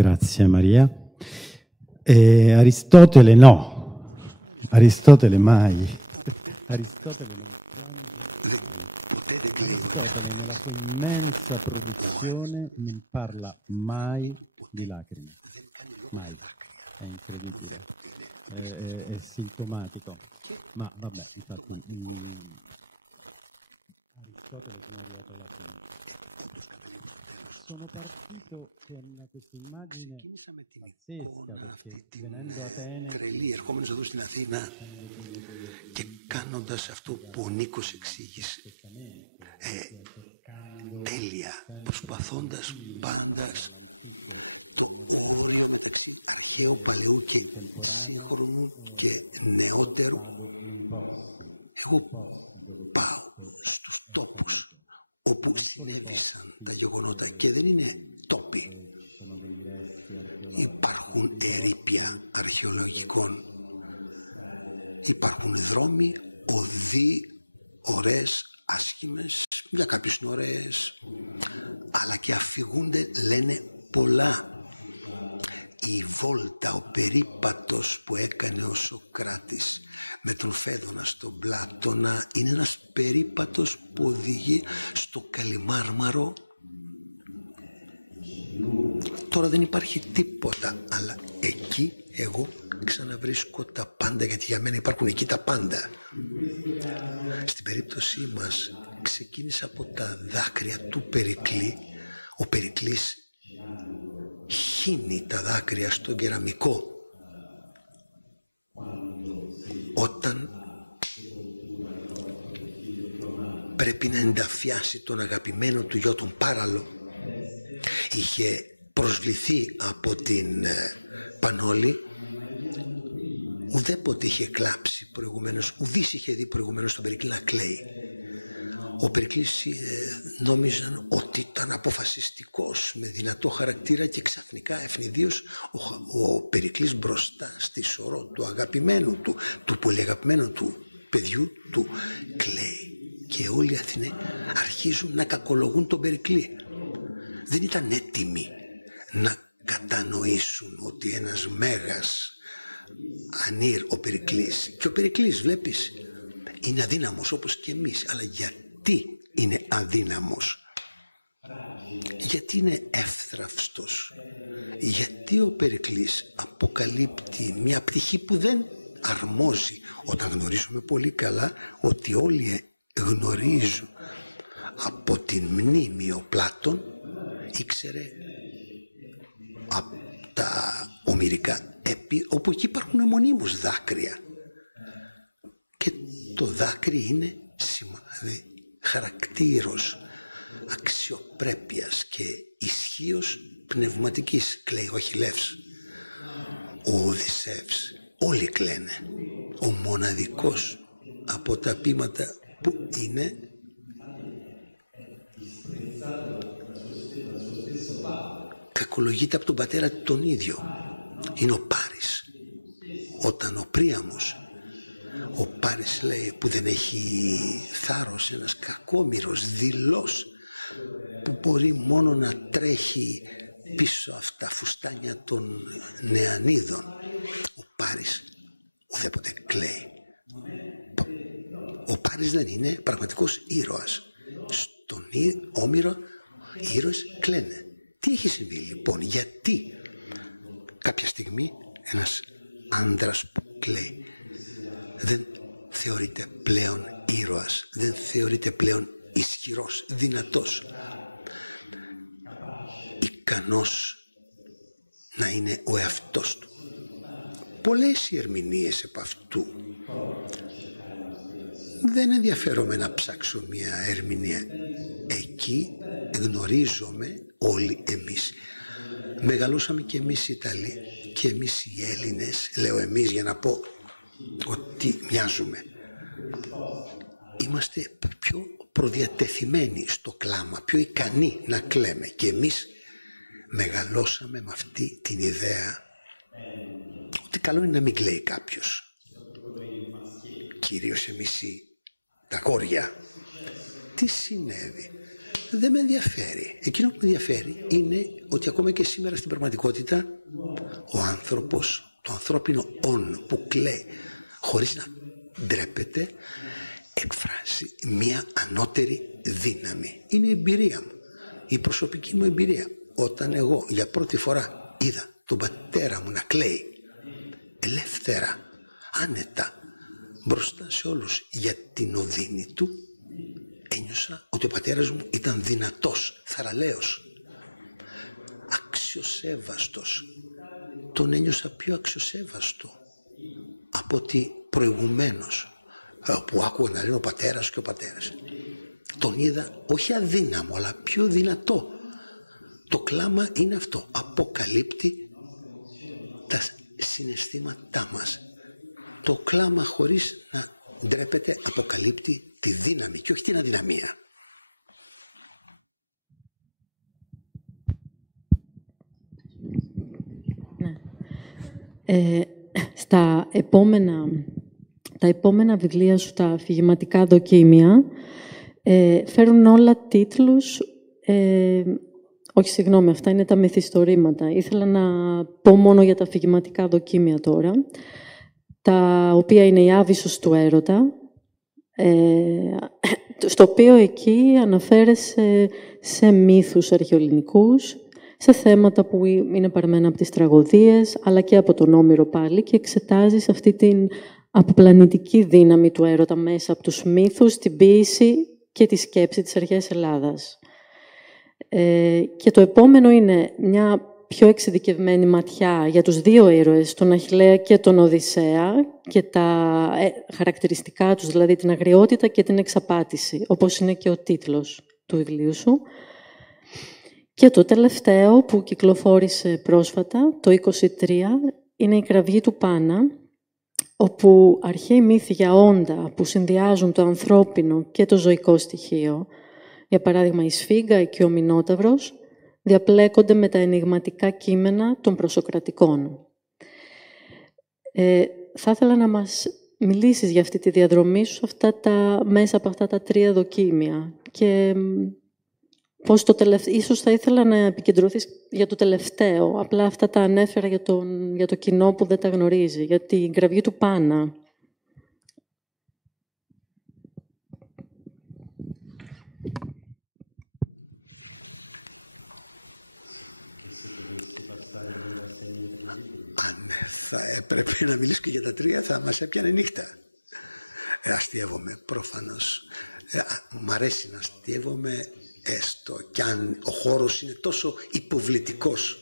Grazie Maria. Aristotele no. Aristotele mai. Aristotele. Ποτέ δεν κλαίει ο Αριστοτέλης. Non parla mai di lacrime. Δεν κάνει λόγο για δάκρυα. Ουδέποτε είναι. È sintomatico. Ma vabbè, Όντως καταλήγω στο τέλος. Ξεκίνησα με την εικόνα αυτή την τρελή, ερχόμενος εδώ στην Αθήνα. Πάντα το όριο μεταξύ αρχαίου, παλαιού και σύγχρονου και νεότερου. Εγώ πάω στους τόπους όπου συνέβησαν τα γεγονότα, και δεν είναι τόποι. Υπάρχουν ερείπια αρχαιολογικών, υπάρχουν δρόμοι, οδοί, ωραίες, άσχημες, για κάποιους είναι ωραίες, αλλά και αφηγούνται, λένε πολλά. Η βόλτα, ο περίπατος που έκανε ο Σωκράτης με τον Φέδωνα στον Πλάτωνα, είναι ένας περίπατος που οδηγεί στο Καλιμάρμαρο. Τώρα δεν υπάρχει τίποτα, αλλά εκεί εγώ ξαναβρίσκω τα πάντα, γιατί για μένα υπάρχουν εκεί τα πάντα. Στην περίπτωσή μας ξεκίνησε από τα δάκρυα του Περικλή. Ο Περικλής χύνει τα δάκρυα στον κεραμικό όταν πρέπει να ενταφιάσει τον αγαπημένο του γιο, τον Πάραλο. Είχε προσβληθεί από την Πανόλη ουδέποτε είχε κλάψει προηγουμένως, ουδής είχε δει προηγουμένως τον Περικλή να κλαίει. Ο Περικλής νόμιζαν ότι ήταν αποφασιστικός, με δυνατό χαρακτήρα, και ξαφνικά ευνηδίως ο Περικλής μπροστά στη σωρό του αγαπημένου του πολύ αγαπημένου του παιδιού του κλαίει. Και όλοι οι Αθηναίοι αρχίζουν να κακολογούν τον Περικλή. Δεν ήταν έτοιμοι να κατανοήσουν ότι ένας μέγας ανήρ ο Περικλής, και ο Περικλής βλέπεις είναι αδύναμος όπως και εμείς, αλλά γιατί είναι αδύναμος? Γιατί είναι εύθραυστος? Γιατί ο Περικλής αποκαλύπτει μια πτυχή που δεν αρμόζει, όταν γνωρίζουμε πολύ καλά ότι όλοι γνωρίζουν από την μνήμη ο Πλάτων ήξερε από τα ομηρικά έπι, όπου εκεί υπάρχουν μονίμως δάκρυα, και το δάκρυ είναι σημάδι χαρακτήρος, αξιοπρέπειας και ισχύος πνευματικής. Κλαίει ο Αχιλλεύς, ο Οδυσσεύς, όλοι κλαίνε. Ο μοναδικός από τα ποίηματα που είναι κακολογείται από τον πατέρα τον ίδιο είναι ο Πάρης. Όταν ο Príamos, ο Πάρης λέει, που δεν έχει θάρρος, ένας κακόμοιρος, δειλός, που μπορεί μόνο να τρέχει πίσω από τα φουστάνια των νεανίδων, ο Πάρης ουδέποτε κλαίει. Ο Πάρης δεν είναι πραγματικός ήρωας. Στον Όμηρο οι ήρωες κλαίνε. Τι έχει συμβεί λοιπόν? Γιατί κάποια στιγμή ένας άνδρας που κλαίει δεν θεωρείται πλέον ήρωας, δεν θεωρείται πλέον ισχυρός, δυνατός, ικανός να είναι ο εαυτός του. Πολλές οι ερμηνείες επ' αυτού. Δεν ενδιαφέρομαι να ψάξω μια ερμηνεία. Εκεί γνωρίζομαι όλοι εμείς. Μεγαλώσαμε και εμείς οι Ιταλοί και εμείς οι Έλληνες, λέω εμείς για να πω ότι μοιάζουμε. Είμαστε πιο προδιατεθειμένοι στο κλάμα, πιο ικανοί να κλαίμε, και εμείς μεγαλώσαμε με αυτή την ιδέα ότι καλό είναι να μην κλαίει κάποιος. Κυρίως εμείς τα αγόρια. Τι συνέβη? Δεν με ενδιαφέρει. Εκείνο που με ενδιαφέρει είναι ότι ακόμα και σήμερα στην πραγματικότητα ο άνθρωπος, το ανθρώπινο όν που κλαίει χωρίς να ντρέπεται, εκφράζει μια ανώτερη δύναμη. Είναι η εμπειρία μου, η προσωπική μου εμπειρία. Όταν εγώ για πρώτη φορά είδα τον πατέρα μου να κλαίει ελεύθερα, άνετα, μπροστά σε όλους για την οδύνη του, ένιωσα ότι ο πατέρας μου ήταν δυνατός, θαραλέος, αξιοσέβαστος. Τον ένιωσα πιο αξιοσέβαστο από ότι προηγουμένως, που άκουγα να λένε ο πατέρας και ο πατέρας. Τον είδα όχι αδύναμο, αλλά πιο δυνατό. Το κλάμα είναι αυτό, αποκαλύπτει τα συναισθήματά μας. Το κλάμα χωρίς να ντρέπεται αποκαλύπτει τη δύναμη και όχι την αδυναμία. Στα επόμενα βιβλία σου, τα αφηγηματικά δοκίμια, φέρουν όλα τίτλους... όχι, συγγνώμη, αυτά είναι τα μυθιστορήματα. Ήθελα να πω μόνο για τα αφηγηματικά δοκίμια τώρα, τα οποία είναι η Άβυσσος του έρωτα, στο οποίο εκεί αναφέρεσαι σε μύθους αρχαιοελληνικούς, σε θέματα που είναι παρμένα από τις τραγωδίες, αλλά και από τον Όμηρο πάλι, και εξετάζεις αυτή την αποπλανητική δύναμη του έρωτα μέσα από τους μύθους, την ποίηση και τη σκέψη της αρχαίας Ελλάδας. Και το επόμενο είναι μια πιο εξειδικευμένη ματιά για τους δύο ήρωες, τον Αχιλλέα και τον Οδυσσέα, και τα χαρακτηριστικά τους, δηλαδή την αγριότητα και την εξαπάτηση, όπως είναι και ο τίτλος του βιβλίου σου. Και το τελευταίο που κυκλοφόρησε πρόσφατα, το 23, είναι η Κραυγή του Πάνα, όπου αρχαίοι μύθοι για όντα που συνδυάζουν το ανθρώπινο και το ζωικό στοιχείο, για παράδειγμα η Σφίγγα και ο Μινόταυρος, διαπλέκονται με τα ενιγματικά κείμενα των προσοκρατικών. Θα ήθελα να μας μιλήσεις για αυτή τη διαδρομή σου μέσα από αυτά τα 3 δοκίμια και πώς ίσως θα ήθελα να επικεντρωθείς για το τελευταίο. Απλά αυτά τα ανέφερα για το κοινό που δεν τα γνωρίζει, για την κραυγή του Πάνα. Αν θα έπρεπε να μιλήσω και για τα 3, θα μας έπιανε νύχτα. Αστειεύομαι, προφανώς. Μ' αρέσει να αστειεύομαι, έστω κι αν ο χώρος είναι τόσο υποβλητικός.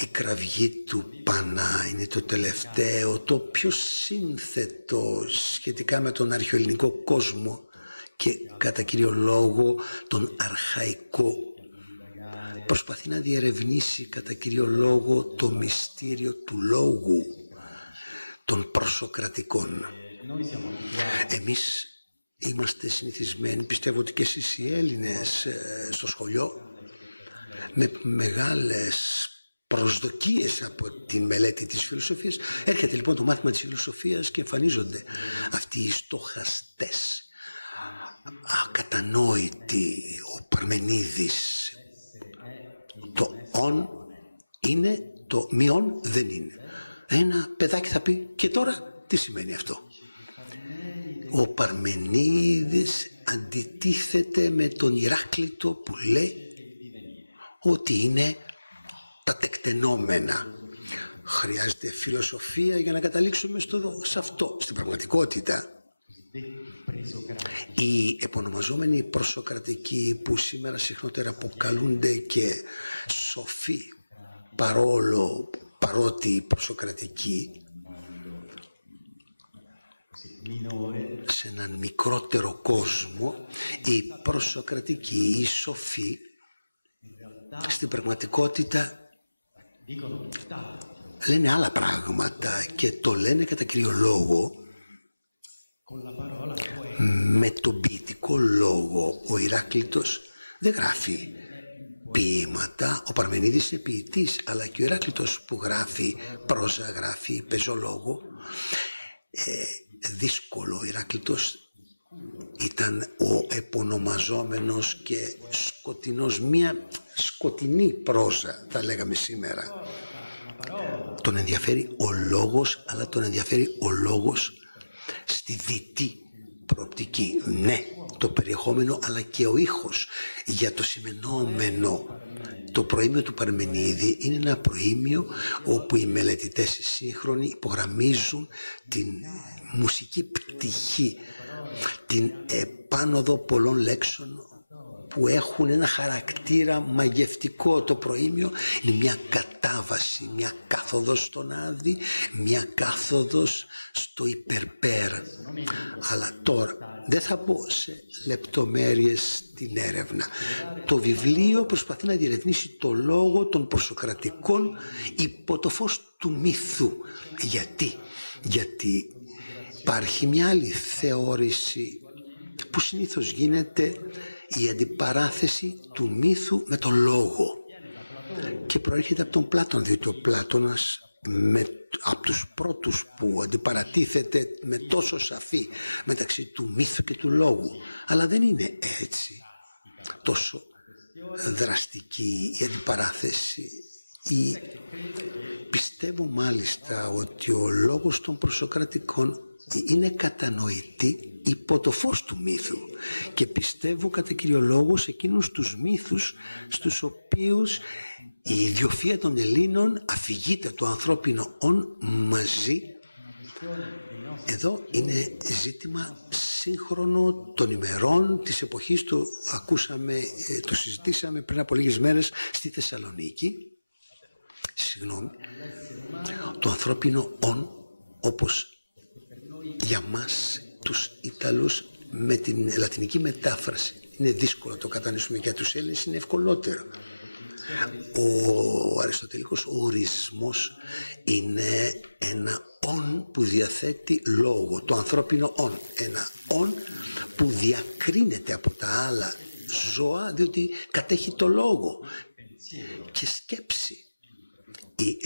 Η κραυγή του Πανά είναι το τελευταίο, το πιο σύνθετο σχετικά με τον αρχαιοελληνικό κόσμο και κατά κύριο λόγο τον αρχαϊκό. Προσπαθεί να διερευνήσει κατά κύριο λόγο το μυστήριο του λόγου των προσοκρατικών. Εμείς είμαστε συνηθισμένοι, πιστεύω ότι και εσείς οι Έλληνες στο σχολείο, με μεγάλες προσδοκίες από τη μελέτη της φιλοσοφίας. Έρχεται λοιπόν το μάθημα της φιλοσοφίας και εμφανίζονται αυτοί οι στοχαστές, ακατανόητοι. Ο Παρμενίδης, το «ον» είναι, το «μειον» δεν είναι. Ένα παιδάκι θα πει, και τώρα τι σημαίνει αυτό? Ο Παρμενίδης αντιτίθεται με τον Ηράκλειτο που λέει ότι είναι τα τεκτενόμενα. Χρειάζεται φιλοσοφία για να καταλήξουμε σε αυτό. Στην πραγματικότητα, οι επωνομαζόμενοι προσοκρατικοί, που σήμερα συχνότερα αποκαλούνται και σοφοί, παρότι προσοκρατικοί, σε έναν μικρότερο κόσμο, οι προσοκρατικοί, οι σοφοί, στην πραγματικότητα λένε άλλα πράγματα και το λένε κατά κύριο λόγο με τον ποιητικό λόγο. Ο Ηράκλειτος δεν γράφει ποίηματα, ο Παρμενίδης είναι ποιητής, αλλά και ο Ηράκλειτος που γράφει πρόζα, γράφει πεζολόγο. Δύσκολο. Ο Ηράκλειτος ήταν ο επωνομαζόμενος και σκοτεινός, μια σκοτεινή πρόζα θα λέγαμε σήμερα. Τον ενδιαφέρει ο λόγος, αλλά τον ενδιαφέρει ο λόγος στη δυτή προοπτική. Ναι, το περιεχόμενο αλλά και ο ήχος για το σημενόμενο. Το προήμιο του Παρμενίδη είναι ένα προήμιο όπου οι μελετητές σύγχρονοι υπογραμμίζουν την μουσική πτυχή, την επάνωδο πολλών λέξεων που έχουν ένα χαρακτήρα μαγευτικό. Το προήμιο είναι μια κατάβαση, μια κάθοδος στον άδη, μια κάθοδος στο υπερπέρ. Αλλά τώρα δεν θα μπω σε λεπτομέρειες στην έρευνα. Το βιβλίο προσπαθεί να διερευνήσει το λόγο των προσοκρατικών υπό το φως του μύθου. Γιατί υπάρχει μια άλλη θεώρηση που συνήθως γίνεται, η αντιπαράθεση του μύθου με τον λόγο, και προέρχεται από τον Πλάτωνα, διότι ο Πλάτωνας από τους πρώτους που αντιπαρατίθεται με τόσο σαφή μεταξύ του μύθου και του λόγου. Αλλά δεν είναι έτσι τόσο δραστική η αντιπαράθεση. Πιστεύω μάλιστα ότι ο λόγος των προσοκρατικών είναι κατανοητή υπό το φως του μύθου, και πιστεύω κατά κύριο λόγο σε εκείνους τους μύθους στους οποίους η ιδιοφυΐα των Ελλήνων αφηγείται το ανθρώπινο «ον» μαζί. Εδώ είναι ζήτημα σύγχρονο των ημερών της εποχής του. Το συζητήσαμε πριν από λίγες μέρες στη Θεσσαλονίκη. Το ανθρώπινο «ον», όπως για μας τους Ιταλούς με την λατινική μετάφραση είναι δύσκολο να το κατανοήσουμε, για τους Έλληνες είναι ευκολότερο. Ο αριστοτελικός ορισμός είναι ένα «ον» που διαθέτει λόγο, το ανθρώπινο «ον». Ένα «ον» που διακρίνεται από τα άλλα ζώα, διότι κατέχει το λόγο και σκέψη. Η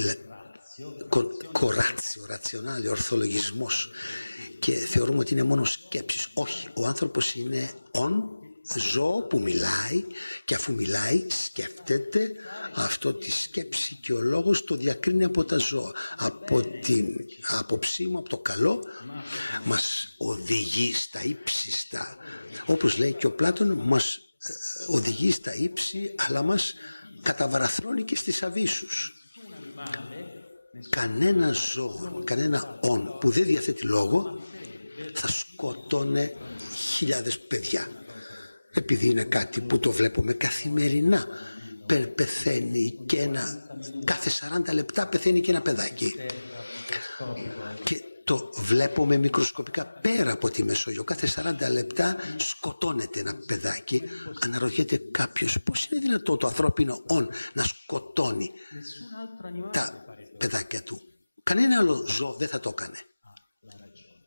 κοράτσιο, ρατσιονάλι, ορθολογισμός, και θεωρούμε ότι είναι μόνο σκέψεις. Όχι, ο άνθρωπος είναι «ον», ζώο που μιλάει, και αφού μιλάει σκέφτεται. Αυτό τη σκέψη και ο λόγος το διακρίνει από τα ζώα. Από την άποψή μου, από το καλό, μας οδηγεί στα ύψιστα. Όπως λέει και ο Πλάτων, μας οδηγεί στα ύψη, αλλά μας καταβαραθρώνει και στις αβύσσους. Κανένα ζώο, κανένα «ον» που δεν διαθέτει λόγο θα σκοτώνε χιλιάδες παιδιά. Επειδή είναι κάτι που το βλέπουμε καθημερινά. Πεθαίνει και κάθε 40 λεπτά πεθαίνει και ένα παιδάκι. Και το βλέπουμε μικροσκοπικά πέρα από τη Μεσόγειο. Κάθε 40 λεπτά σκοτώνεται ένα παιδάκι. Αναρωτιέται κάποιος πώς είναι δυνατό το ανθρώπινο «ον» να σκοτώνει τα παιδάκια του. Κανένα άλλο ζώο δεν θα το έκανε.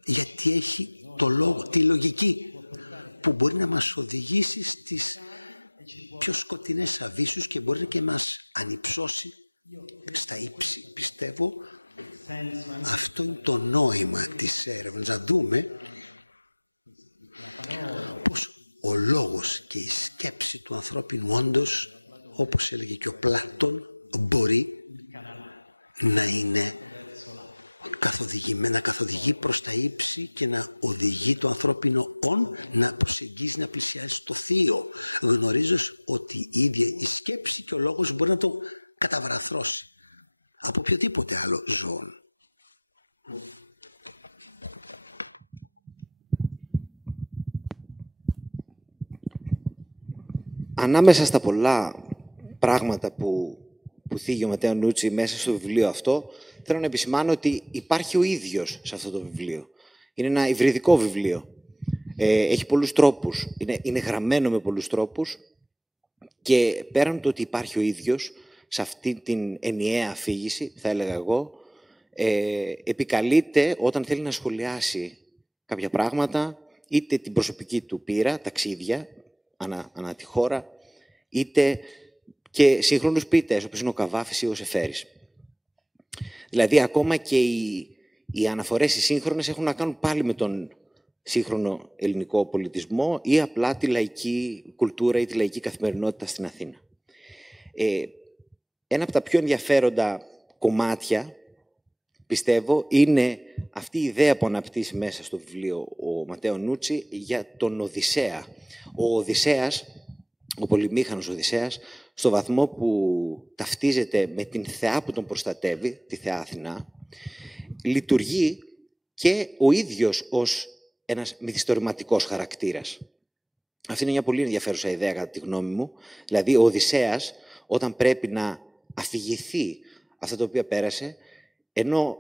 Γιατί έχει το λόγο, τη λογική, που μπορεί να μας οδηγήσει στις πιο σκοτεινές αβύσσους και μπορεί και μας ανυψώσει στα ύψη. Πιστεύω αυτό είναι το νόημα της έρευνας. Να δούμε πως ο λόγος και η σκέψη του ανθρώπινου όντως, όπως έλεγε και ο Πλάτων, μπορεί να είναι να καθοδηγεί προς τα ύψη και να οδηγεί το ανθρώπινο «ον» να προσεγγίζει, να πλησιάζει στο θείο, γνωρίζοντας ότι η ίδια η σκέψη και ο λόγος μπορεί να το καταβραθρώσει από οποιοδήποτε άλλο ζώο. Ανάμεσα στα πολλά πράγματα που θίγει ο Ματέο Νούτσι μέσα στο βιβλίο αυτό, θέλω να επισημάνω ότι υπάρχει ο ίδιος σε αυτό το βιβλίο. Είναι ένα υβριδικό βιβλίο. Έχει πολλούς τρόπους. Είναι γραμμένο με πολλούς τρόπους και πέραν το ότι υπάρχει ο ίδιος σε αυτή την ενιαία αφήγηση, θα έλεγα εγώ, επικαλείται όταν θέλει να σχολιάσει κάποια πράγματα, είτε την προσωπική του πείρα, ταξίδια, ανά τη χώρα, είτε και σύγχρονους ποιητές, όπως είναι ο Καβάφης ή ο Σεφέρης. Δηλαδή, ακόμα και οι αναφορές οι σύγχρονες έχουν να κάνουν πάλι με τον σύγχρονο ελληνικό πολιτισμό ή απλά τη λαϊκή κουλτούρα ή τη λαϊκή καθημερινότητα στην Αθήνα. Ένα από τα πιο ενδιαφέροντα κομμάτια, πιστεύω, είναι αυτή η ιδέα που αναπτύσσει μέσα στο βιβλίο ο Ματέο Νούτσι για τον Οδυσσέα. Ο Οδυσσέας, ο πολυμήχανος Οδυσσέας, στο βαθμό που ταυτίζεται με την θεά που τον προστατεύει, τη θεά Αθηνά, λειτουργεί και ο ίδιος ως ένας μυθιστορηματικός χαρακτήρας. Αυτή είναι μια πολύ ενδιαφέρουσα ιδέα, κατά τη γνώμη μου. Δηλαδή, ο Οδυσσέας, όταν πρέπει να αφηγηθεί αυτά τα οποία πέρασε, ενώ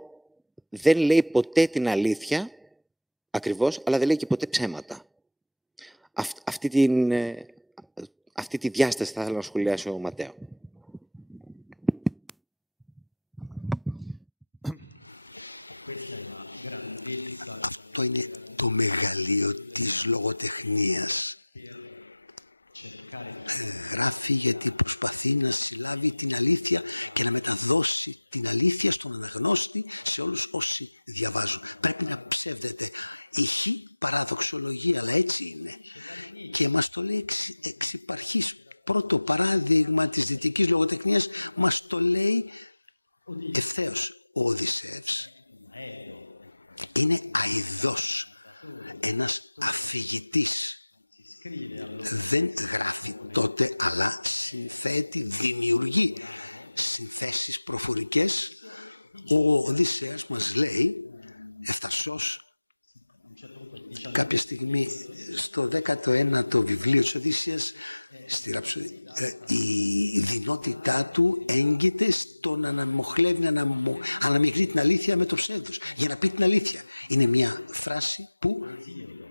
δεν λέει ποτέ την αλήθεια, ακριβώς, αλλά δεν λέει και ποτέ ψέματα. Αυτή τη διάσταση θα ήθελα να σχολιάσει ο Ματέο. Αυτό είναι το μεγαλείο της λογοτεχνίας. Γράφει γιατί προσπαθεί να συλλάβει την αλήθεια και να μεταδώσει την αλήθεια στον αναγνώστη, σε όλους όσοι διαβάζουν. Πρέπει να ψεύδεται. Ηχεί παραδοξολογία, αλλά έτσι είναι. Και μας το λέει εξ υπαρχής. Πρώτο παράδειγμα της δυτικής λογοτεχνίας μας το λέει ευθέως. Ο Οδυσσέας είναι αηδός, ένας αφηγητής. Δεν γράφει τότε, αλλά συνθέτει, δημιουργεί συνθέσεις προφορικές. Ο Οδυσσέας μας λέει, ευθαρσός, κάποια στιγμή στο 19ο βιβλίο της Οδύσσειας, στη η δυνότητά του έγκυται στο να αναμοχλεύει, να αναμειγνύει την αλήθεια με το ψεύδος, για να πει την αλήθεια. Είναι μια φράση που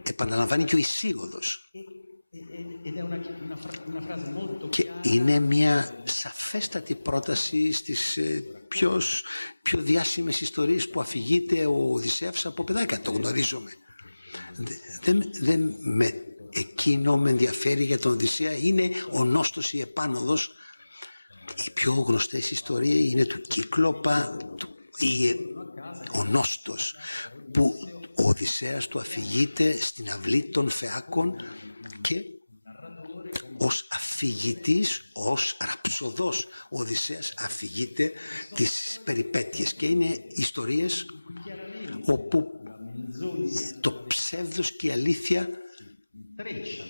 επαναλαμβάνει και ο Ησίγοδος. Και είναι μια σαφέστατη πρόταση στις πιο διάσημες ιστορίες που αφηγείται ο Οδυσσέας από παιδάκια, το γνωρίζουμε. Εκείνο με ενδιαφέρει για τον Οδυσσέα είναι ο Νόστος η επάνωδος. Οι πιο γνωστές ιστορίες είναι του Κύκλοπα, ο Νόστος, που ο Οδυσσέας του αφηγείται στην αυλή των Φεάκων και ως αφηγητής, ως ραψοδός, ο Οδυσσέας αφηγείται τις περιπέτειες και είναι ιστορίες όπου το ψεύδος και η αλήθεια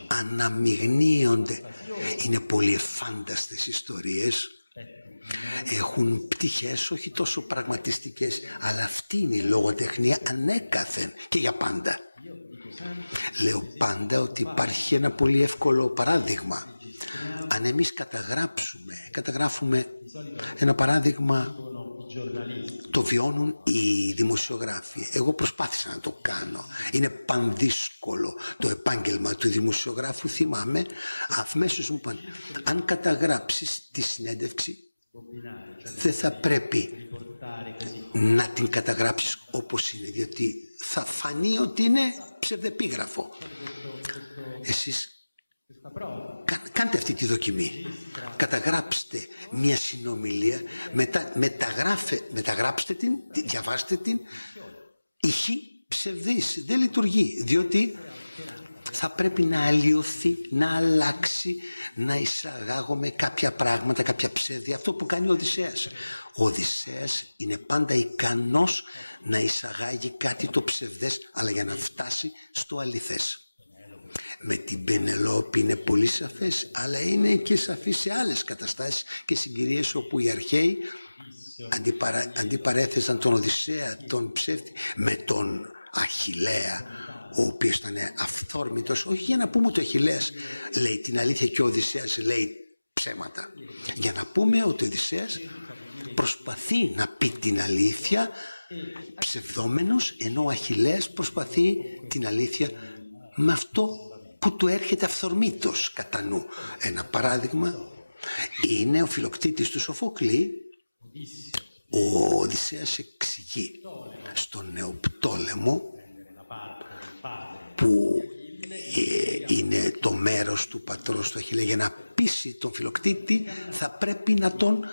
αναμειγνύονται. Είναι πολύ εφάνταστες ιστορίες, έχουν πτυχές όχι τόσο πραγματιστικές, αλλά αυτή είναι η λογοτεχνία ανέκαθεν και για πάντα. Λέω πάντα ότι υπάρχει ένα πολύ εύκολο παράδειγμα. Αν εμείς καταγράφουμε ένα παράδειγμα, το βιώνουν οι δημοσιογράφοι. Εγώ προσπάθησα να το κάνω. Είναι πανδύσκολο το επάγγελμα του δημοσιογράφου. Θυμάμαι, αμέσως μου είπαν, αν καταγράψεις τη συνέντευξη, δεν θα πρέπει να την καταγράψεις όπως είναι, διότι θα φανεί ότι είναι ψευδεπίγραφο. Εσείς κάντε αυτή τη δοκιμή. Καταγράψτε μια συνομιλία, μεταγράψτε την, διαβάστε την. Ηχεί ψευδής, δεν λειτουργεί, διότι θα πρέπει να αλλοιωθεί, να αλλάξει, να εισαγάγουμε κάποια πράγματα, κάποια ψεύδια. Αυτό που κάνει ο Οδυσσέας. Ο Οδυσσέας είναι πάντα ικανός να εισαγάγει κάτι το ψευδές, αλλά για να φτάσει στο αληθές. Με την Πενελόπη είναι πολύ σαφές, αλλά είναι και σαφής σε άλλες καταστάσεις και συγκυρίες όπου οι αρχαίοι αντιπαρέθεσαν τον Οδυσσέα, τον ψεύτη, με τον Αχιλλέα, ο οποίος ήταν αυθόρμητος, όχι για να πούμε ότι ο Αχιλλέας λέει την αλήθεια και ο Οδυσσέας λέει ψέματα. Για να πούμε ότι ο Οδυσσέας προσπαθεί να πει την αλήθεια ψευδόμενος, ενώ ο Αχιλλέας προσπαθεί την αλήθεια με αυτό που του έρχεται αυθορμήτως κατά νου. Ένα παράδειγμα είναι ο Φιλοκτήτης του Σοφοκλή. Ο Οδυσσέας εξηγεί στον Νεοπτόλεμο, που είναι το μέρος του πατρός του Αχιλλέα, για να πείσει τον Φιλοκτήτη θα πρέπει να τον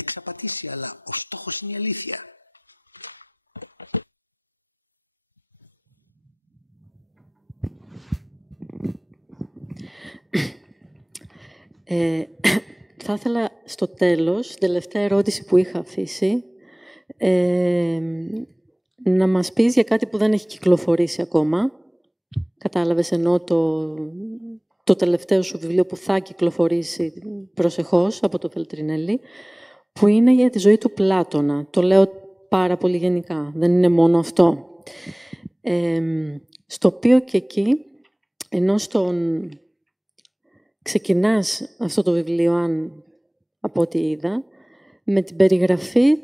εξαπατήσει, αλλά ο στόχος είναι η αλήθεια. Θα ήθελα στο τέλος, την τελευταία ερώτηση που είχα αφήσει, να μας πεις για κάτι που δεν έχει κυκλοφορήσει ακόμα. Κατάλαβες, ενώ το τελευταίο σου βιβλίο που θα κυκλοφορήσει προσεχώς από το Φελτρινέλη, που είναι για τη ζωή του Πλάτωνα. Το λέω πάρα πολύ γενικά, δεν είναι μόνο αυτό. Στο οποίο και εκεί, ενώ ξεκινάς αυτό το βιβλίο, από ό,τι είδα, με την περιγραφή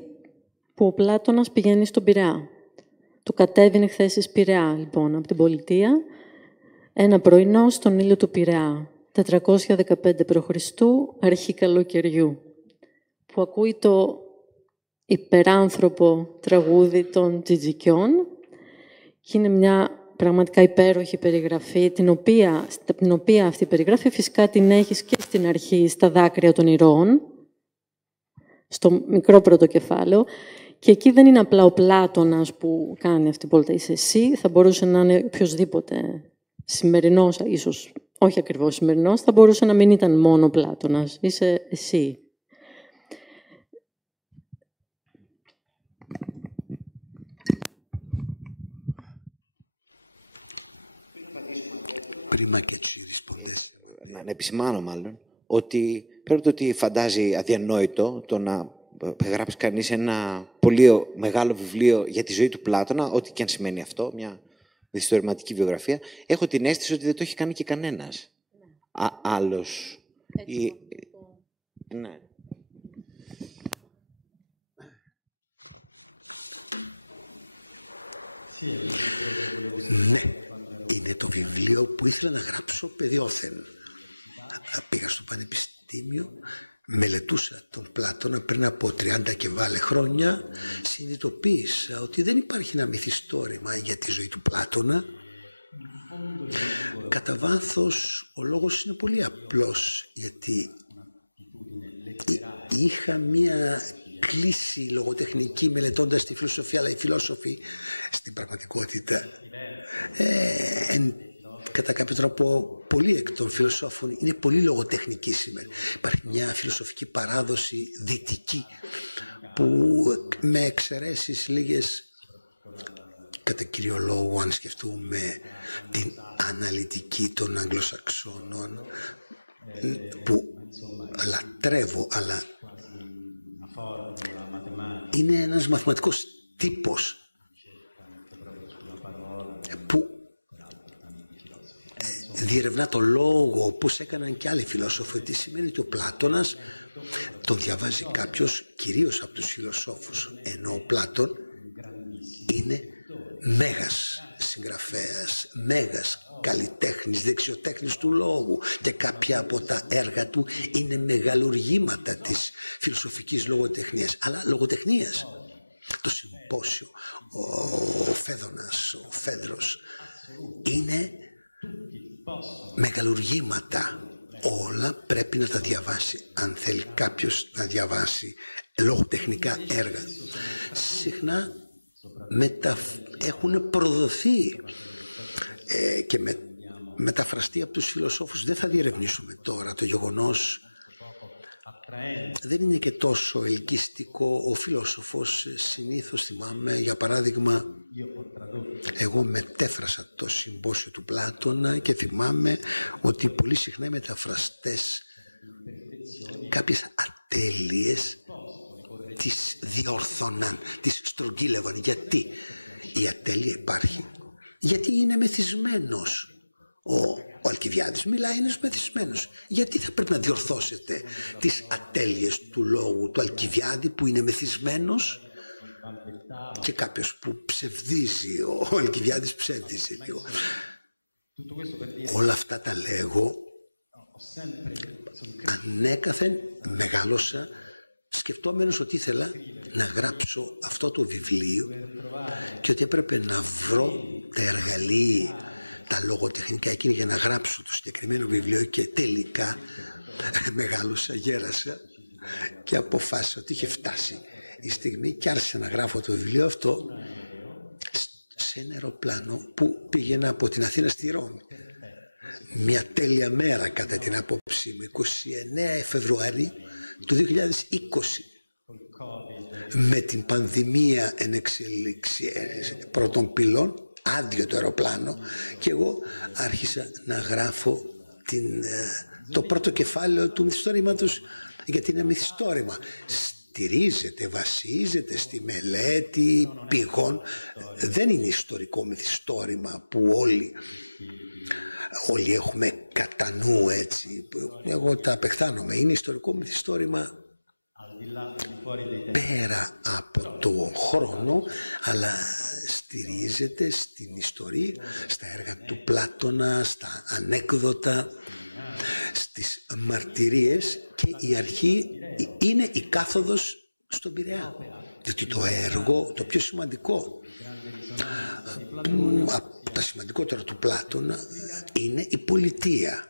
που ο Πλάτωνας πηγαίνει στον Πειραιά. Του κατέβηνε χθες εις Πειραιά, λοιπόν, από την πολιτεία, ένα πρωινό στον ήλιο του Πειραιά, 415 π.Χ., αρχή καλοκαιριού, που ακούει το υπεράνθρωπο τραγούδι των Τζιτζικιών και είναι μια πραγματικά υπέροχη περιγραφή, την οποία αυτή η περιγραφή φυσικά την έχεις και στην αρχή στα δάκρυα των ηρώων, στο μικρό πρώτο κεφάλαιο, και εκεί δεν είναι απλά ο Πλάτωνας που κάνει αυτή την πόλτα. Είσαι εσύ, θα μπορούσε να είναι οποιοσδήποτε σημερινός, ίσως όχι ακριβώς σημερινός, θα μπορούσε να μην ήταν μόνο ο Πλάτωνας. Είσαι εσύ. Να επισημάνω μάλλον ότι πέρα το ότι φαντάζει αδιανόητο το να γράψει κανείς ένα πολύ μεγάλο βιβλίο για τη ζωή του Πλάτωνα, ό,τι και αν σημαίνει αυτό, μια ιστορηματική βιογραφία, έχω την αίσθηση ότι δεν το έχει κάνει και κανένας άλλος. Ναι. Ναι, είναι το βιβλίο που ήθελα να γράψω παιδιόθεν. Πήγα στο πανεπιστήμιο, μελετούσα τον Πλάτωνα πριν από 30 και βάλε χρόνια, συνειδητοποίησα ότι δεν υπάρχει ένα μυθιστόρημα για τη ζωή του Πλάτωνα. Κατά βάθος, ο λόγος είναι πολύ απλός, γιατί είχα μία κλίση λογοτεχνική μελετώντας τη φιλοσοφία, αλλά οι φιλόσοφοι στην πραγματικότητα κατά κάποιο τρόπο πολλοί εκ των φιλοσόφων είναι πολύ λογοτεχνικοί σήμερα. Υπάρχει μια φιλοσοφική παράδοση δυτική που με εξαιρέσεις λίγες, κατά κύριο λόγο αν σκεφτούμε την αναλυτική των Αγγλοσαξώνων που λατρεύω, αλλά είναι ένας μαθηματικός τύπος που διερευνά το λόγο, όπως έκαναν και άλλοι φιλόσοφοι. Τι σημαίνει ότι ο Πλάτωνας τον διαβάζει κάποιος κυρίως από τους φιλοσόφους, ενώ ο Πλάτων είναι μέγας συγγραφέας, μέγας καλλιτέχνης, δεξιοτέχνης του λόγου, και κάποια από τα έργα του είναι μεγαλουργήματα της φιλοσοφικής λογοτεχνίας, αλλά λογοτεχνίας. Το Συμπόσιο, ο Φέδωνας, ο Φέδρος, είναι μεγαλουργήματα. Όλα πρέπει να τα διαβάσει, αν θέλει κάποιος να διαβάσει λογοτεχνικά έργα. Συχνά έχουν προδοθεί και μεταφραστεί από τους φιλοσόφους. Δεν θα διερευνήσουμε τώρα το γεγονός. Δεν είναι και τόσο ελκυστικό. Ο φιλόσοφος συνήθως, θυμάμαι, για παράδειγμα, εγώ μετέφρασα το Συμπόσιο του Πλάτωνα και θυμάμαι ότι πολύ συχνά οι μεταφραστές κάποιες ατέλειες τις διόρθωναν, τις στρογγύλευαν. Γιατί η ατέλεια υπάρχει? Γιατί είναι μεθυσμένος. Ο Αλκιβιάδης μιλάει, είναι μεθυσμένος. Γιατί θα πρέπει να διορθώσετε τις ατέλειες του λόγου του Αλκιβιάδη που είναι μεθυσμένος? Και κάποιος που ψευδίζει, ο Αλκιβιάδης ψεύδιζε λίγο. Όλα αυτά τα λέγω ανέκαθεν μεγάλωσα σκεφτόμενος ότι ήθελα να γράψω αυτό το βιβλίο και ότι έπρεπε να βρω τα εργαλεία, τα λογοτεχνικά εκείνη για να γράψω το συγκεκριμένο βιβλίο, και τελικά μεγάλωσα, γέρασα και αποφάσισα ότι είχε φτάσει η στιγμή και άρχισα να γράφω το βιβλίο αυτό σε ένα αεροπλάνο που πήγαινα από την Αθήνα στη Ρώμη. Μια τέλεια μέρα κατά την άποψή μου, 29 Φεβρουαρίου του 2020, με την πανδημία εν εξελίξη πρώτων πυλών, άδειο το αεροπλάνο, και εγώ άρχισα να γράφω το πρώτο κεφάλαιο του μυθιστόρηματος, γιατί είναι μυθιστόρημα. Στηρίζεται, βασίζεται στη μελέτη πηγών. Δεν είναι ιστορικό μυθιστόρημα που όλοι έχουμε κατά νου, έτσι. Εγώ τα απεχθάνομαι. Είναι ιστορικό μυθιστόρημα πέρα από τον χρόνο, αλλά στηρίζεται στην ιστορία, στα έργα του Πλάτωνα, στα ανέκδοτα, στις μαρτυρίες, και η αρχή είναι η κάθοδος στον Πειραιά. Διότι το έργο, το πιο σημαντικό, από τα σημαντικότερα του Πλάτωνα, είναι η πολιτεία.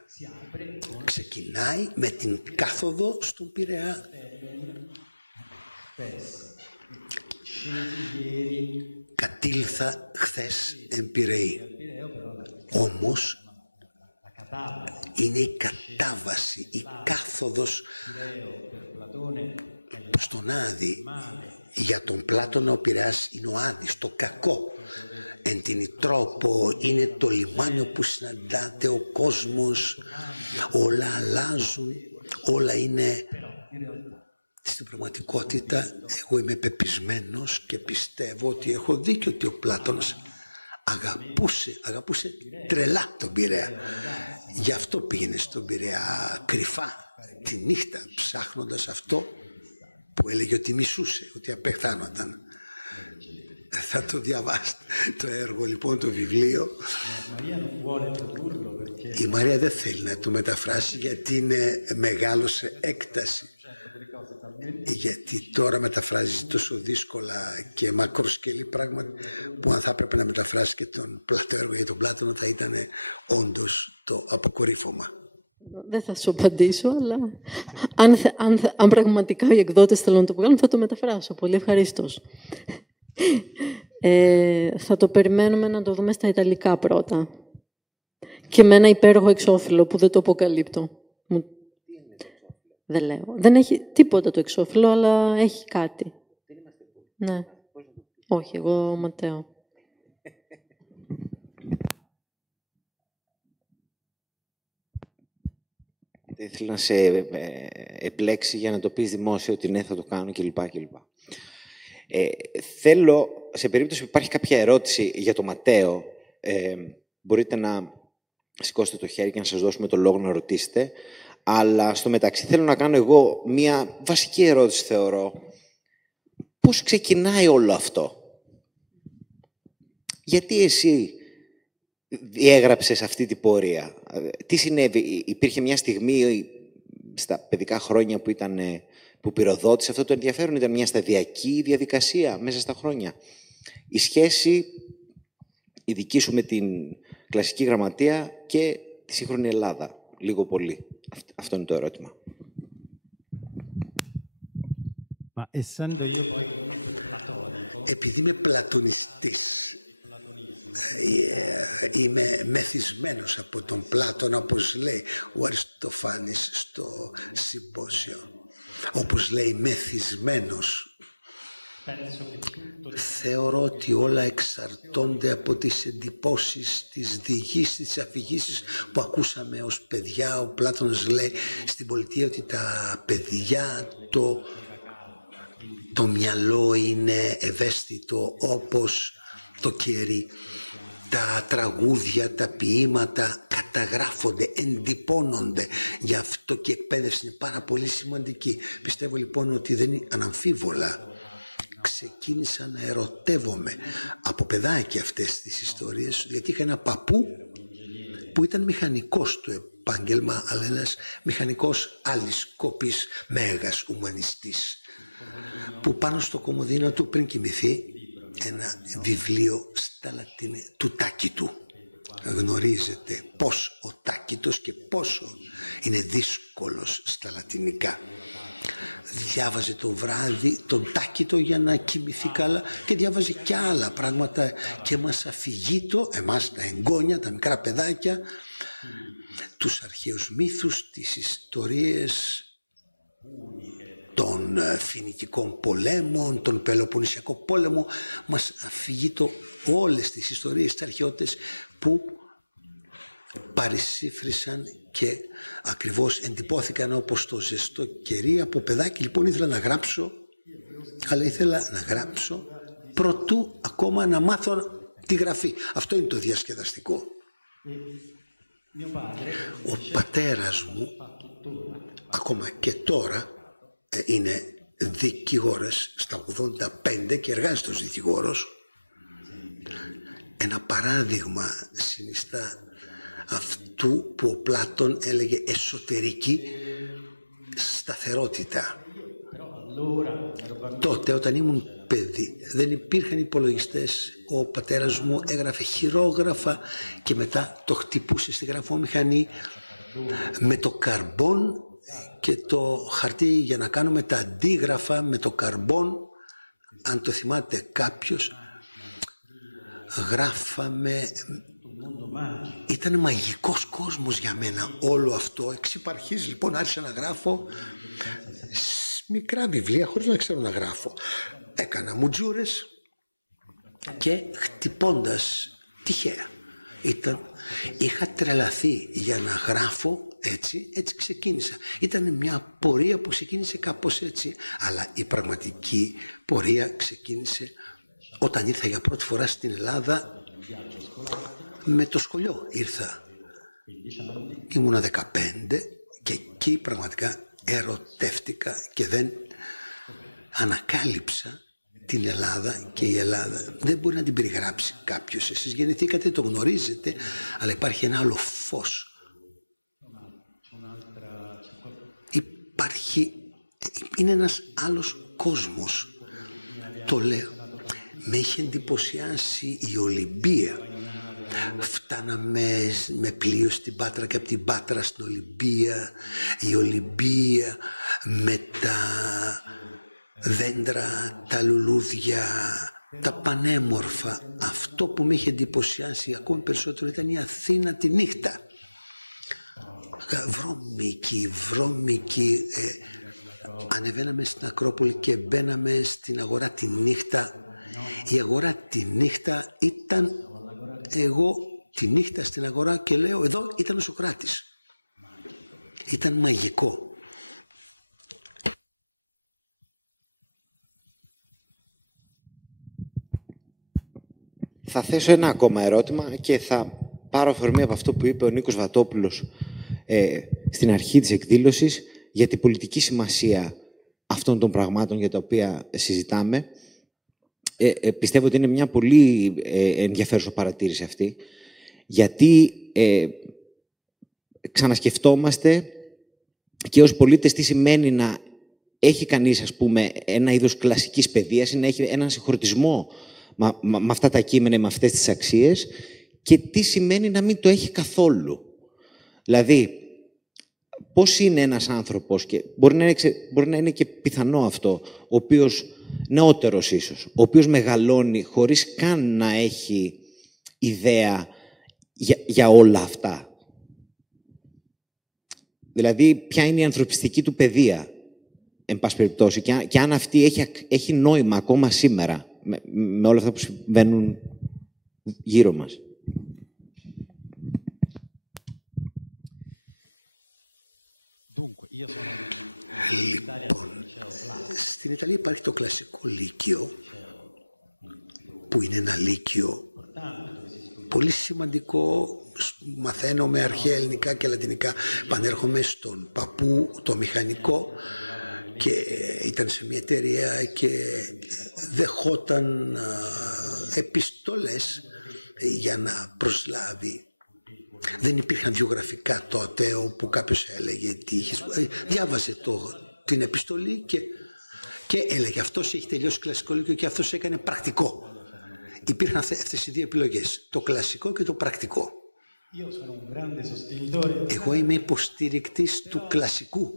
Ξεκινάει με την κάθοδο στον Πειραιά. Κατήλθα χθες εν Πειραιή. Όμως είναι η κατάβαση, η κάθοδος στον Άδη. Για τον Πλάτωνα ο Πειραιάς είναι ο Άδης, το κακό. Εν την τρόπο είναι το λιμάνι όπου συναντάται ο κόσμος, όλα αλλάζουν, όλα είναι. Στην πραγματικότητα εγώ είμαι πεπισμένος και πιστεύω ότι έχω δίκιο, ότι ο Πλάτωνας αγαπούσε τρελά τον Πειραιά. Γι' αυτό πήγαινε στον Πειραιά κρυφά τη νύχτα, ψάχνοντας αυτό που έλεγε ότι μισούσε, ότι απεχθάνονταν. Θα το διαβάσετε το έργο, λοιπόν, το βιβλίο. Η Μαρία δεν θέλει να το μεταφράσει γιατί είναι μεγάλο σε έκταση. Γιατί τώρα μεταφράζει τόσο δύσκολα και μακροσκελή πράγματα που αν θα έπρεπε να μεταφράσει και το έργο για τον Πλάτωνο θα ήταν όντως το αποκορύφωμα. Δεν θα σου απαντήσω, αλλά αν πραγματικά οι εκδότες θέλουν να το βγάλουν, θα το μεταφράσω. Πολύ ευχαρίστως. Θα το περιμένουμε να το δούμε στα Ιταλικά πρώτα. Και με ένα υπέροχο εξώφυλλο που δεν το αποκαλύπτω. Δεν λέω. Δεν έχει τίποτα το εξώφυλλο, αλλά έχει κάτι. Ναι. Όχι, εγώ Ματέο. Ήθελα να σε επλέξει για να το πεις δημόσιο ότι ναι, θα το κάνω κλπ. Θέλω, σε περίπτωση που υπάρχει κάποια ερώτηση για το Ματέο, μπορείτε να σηκώσετε το χέρι και να σας δώσουμε το λόγο να ρωτήσετε. Αλλά στο μεταξύ θέλω να κάνω εγώ μία βασική ερώτηση, θεωρώ. Πώς ξεκινάει όλο αυτό? Γιατί εσύ διέγραψες αυτή την πορεία? Τι συνέβη? Υπήρχε μια στιγμή στα παιδικά χρόνια που πυροδότησε αυτό το ενδιαφέρον? Ήταν μια σταδιακή διαδικασία μέσα στα χρόνια? Η σχέση η δική σου με την κλασική γραμματεία και τη σύγχρονη Ελλάδα, λίγο πολύ. Αυτό είναι το ερώτημα. Επειδή είμαι πλατωνιστής, είμαι μεθυσμένος από τον Πλάτωνα, όπως λέει ο Αριστοφάνης στο Συμπόσιο. Όπως λέει, μεθυσμένος. Θεωρώ ότι όλα εξαρτώνται από τις εντυπώσεις, τις διηγήσεις, τις αφηγήσεις που ακούσαμε ως παιδιά. Ο Πλάτωνας λέει στην πολιτεία ότι τα παιδιά, το μυαλό είναι ευαίσθητο όπως το κερί. Τα τραγούδια, τα ποίηματα καταγράφονται, εντυπώνονται. Γι' αυτό και η εκπαίδευση είναι πάρα πολύ σημαντική. Πιστεύω λοιπόν ότι δεν είναι αναμφίβολα. Ξεκίνησα να ερωτεύομαι από παιδάκι αυτές τις ιστορίες, γιατί είχα ένα παππού που ήταν μηχανικός του επάγγελμα, αλλά ένας μηχανικός άλλης κόπης, μέγας ουμανιστής, που πάνω στο κομμωδίνο του πριν κοιμηθεί ένα βιβλίο στα λατινικά του Τάκητου. Γνωρίζετε πώς ο Τάκητος και πόσο είναι δύσκολος στα λατινικά. Διάβαζε το βράδυ τον Τάκητο για να κοιμηθεί καλά και διάβαζε και άλλα πράγματα και μας αφηγείτο, εμάς τα εγγόνια, τα μικρά παιδάκια, τους αρχαίους μύθους, τις ιστορίες των φοινικικών πολέμων, τον Πελοποννησιακό πόλεμο. Μας αφηγείτο όλες τις ιστορίες της αρχαιότητες που παρισύφρισαν και ακριβώς εντυπώθηκαν όπως το ζεστό κερί. Από παιδάκι λοιπόν ήθελα να γράψω, αλλά ήθελα να γράψω προτού ακόμα να μάθω τη γραφή. Αυτό είναι το διασκεδαστικό. Ο πατέρας μου, ακόμα και τώρα, είναι δικηγόρος στα 85 και εργάζεται ως δικηγόρος. Ένα παράδειγμα συνιστά αυτού που ο Πλάτων έλεγε εσωτερική σταθερότητα. Τότε όταν ήμουν παιδί δεν υπήρχαν υπολογιστές. Ο πατέρας μου έγραφε χειρόγραφα και μετά το χτυπούσε στη γραφομηχανή με το καρμπόν και το χαρτί για να κάνουμε τα αντίγραφα με το καρμπόν. Αν το θυμάται κάποιος, γράφαμε. Ήταν μαγικός κόσμος για μένα όλο αυτό. Εξ υπαρχής λοιπόν άρχισα να γράφω μικρά βιβλία χωρίς να ξέρω να γράφω. Έκανα μουτζούρες και χτυπώντας τυχαία. Είχα τρελαθεί για να γράφω έτσι ξεκίνησα. Ήταν μια πορεία που ξεκίνησε κάπως έτσι, αλλά η πραγματική πορεία ξεκίνησε όταν ήρθα για πρώτη φορά στην Ελλάδα. Με το σχολείο ήρθα. Ήμουνα 15 και εκεί πραγματικά ερωτεύτηκα και δεν ανακάλυψα την Ελλάδα, και η Ελλάδα δεν μπορεί να την περιγράψει κάποιος. Εσείς γεννηθήκατε, το γνωρίζετε, αλλά υπάρχει ένα άλλο φως. Είναι ένας άλλος κόσμος. Το λέω. Με είχε εντυπωσιάσει η Ολυμπία. Φτάναμε με πλοίο στην Πάτρα και από την Πάτρα στην Ολυμπία. Η Ολυμπία με τα δέντρα, τα λουλούδια, τα πανέμορφα. Αυτό που με είχε εντυπωσιάσει ακόμη περισσότερο ήταν η Αθήνα τη νύχτα. Βρώμικη. Ανεβαίναμε στην Ακρόπολη και μπαίναμε στην αγορά τη νύχτα. Η αγορά τη νύχτα ήταν, εγώ τη νύχτα στην αγορά και λέω, εδώ ήταν ο Σωκράτης. Ήταν μαγικό. Θα θέσω ένα ακόμα ερώτημα και θα πάρω αφορμή από αυτό που είπε ο Νίκος Βατόπουλος στην αρχή της εκδήλωσης για την πολιτική σημασία αυτών των πραγμάτων για τα οποία συζητάμε. Πιστεύω ότι είναι μια πολύ ενδιαφέρουσα παρατήρηση αυτή, γιατί ξανασκεφτόμαστε και ως πολίτες τι σημαίνει να έχει κανείς, ας πούμε, ένα είδος κλασικής παιδείας, να έχει έναν συγχρονισμό με αυτά τα κείμενα, με αυτές τις αξίες, και τι σημαίνει να μην το έχει καθόλου. Δηλαδή, πώς είναι ένας άνθρωπος, και μπορεί να είναι και πιθανό αυτό, ο οποίος νεότερος ίσως, ο οποίος μεγαλώνει χωρίς καν να έχει ιδέα για όλα αυτά. Δηλαδή, ποια είναι η ανθρωπιστική του παιδεία, εν πάση περιπτώσει, και αν αυτή έχει νόημα ακόμα σήμερα, με όλα αυτά που συμβαίνουν γύρω μας. Λοιπόν, στην Ιταλία υπάρχει το κλασικό λύκειο, που είναι ένα λύκειο πολύ σημαντικό. Μαθαίνω με αρχαία ελληνικά και λατινικά, πανέρχομαι στον παππού, το μηχανικό, και ήταν σε μια εταιρεία και δεχόταν επιστολές για να προσλάβει. Δεν υπήρχαν βιογραφικά τότε, όπου κάποιος έλεγε τι είχες. Διάβαζε την επιστολή και έλεγε αυτός έχει τελειώσει κλασικό λύκειο και αυτός έκανε πρακτικό. Υπήρχαν αυτές οι δύο επιλογές, το κλασικό και το πρακτικό. Εγώ είμαι υποστηρικτής του κλασικού,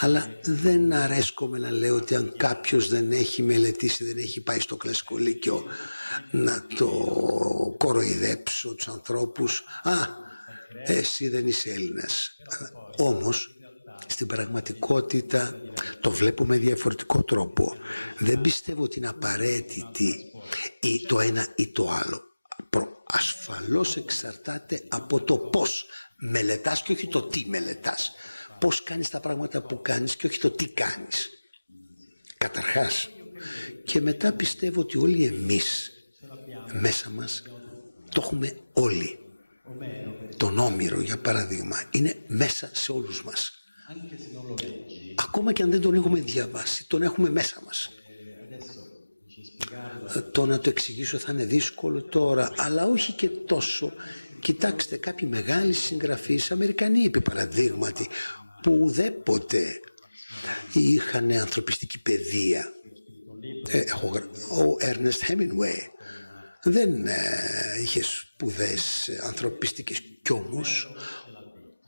αλλά δεν αρέσκομαι να λέω ότι αν κάποιος δεν έχει μελετήσει, δεν έχει πάει στο κλασικό λύκειο, να το κοροϊδέψω τους ανθρώπους. Εσύ δεν είσαι Έλληνας. Όμως, στην πραγματικότητα το βλέπω με διαφορετικό τρόπο. Δεν πιστεύω ότι είναι απαραίτητη ή το ένα ή το άλλο. Ασφαλώς εξαρτάται από το πώς μελετάς και όχι το τι μελετάς. Πώς κάνεις τα πράγματα που κάνεις και όχι το τι κάνεις. Καταρχάς. Και μετά πιστεύω ότι όλοι εμείς μέσα μας το έχουμε όλοι. Τον Όμηρο, για παράδειγμα, είναι μέσα σε όλους μας. Ακόμα και αν δεν τον έχουμε διαβάσει, τον έχουμε μέσα μας. Το να το εξηγήσω θα είναι δύσκολο τώρα, αλλά όχι και τόσο. Κοιτάξτε, κάποιοι μεγάλοι συγγραφείς, Αμερικανοί επί παραδείγματι, που ουδέποτε είχαν ανθρωπιστική παιδεία. Ο Έρνεστ Χέμινγκουέι δεν είχε σπουδές ανθρωπιστικές, κι όμως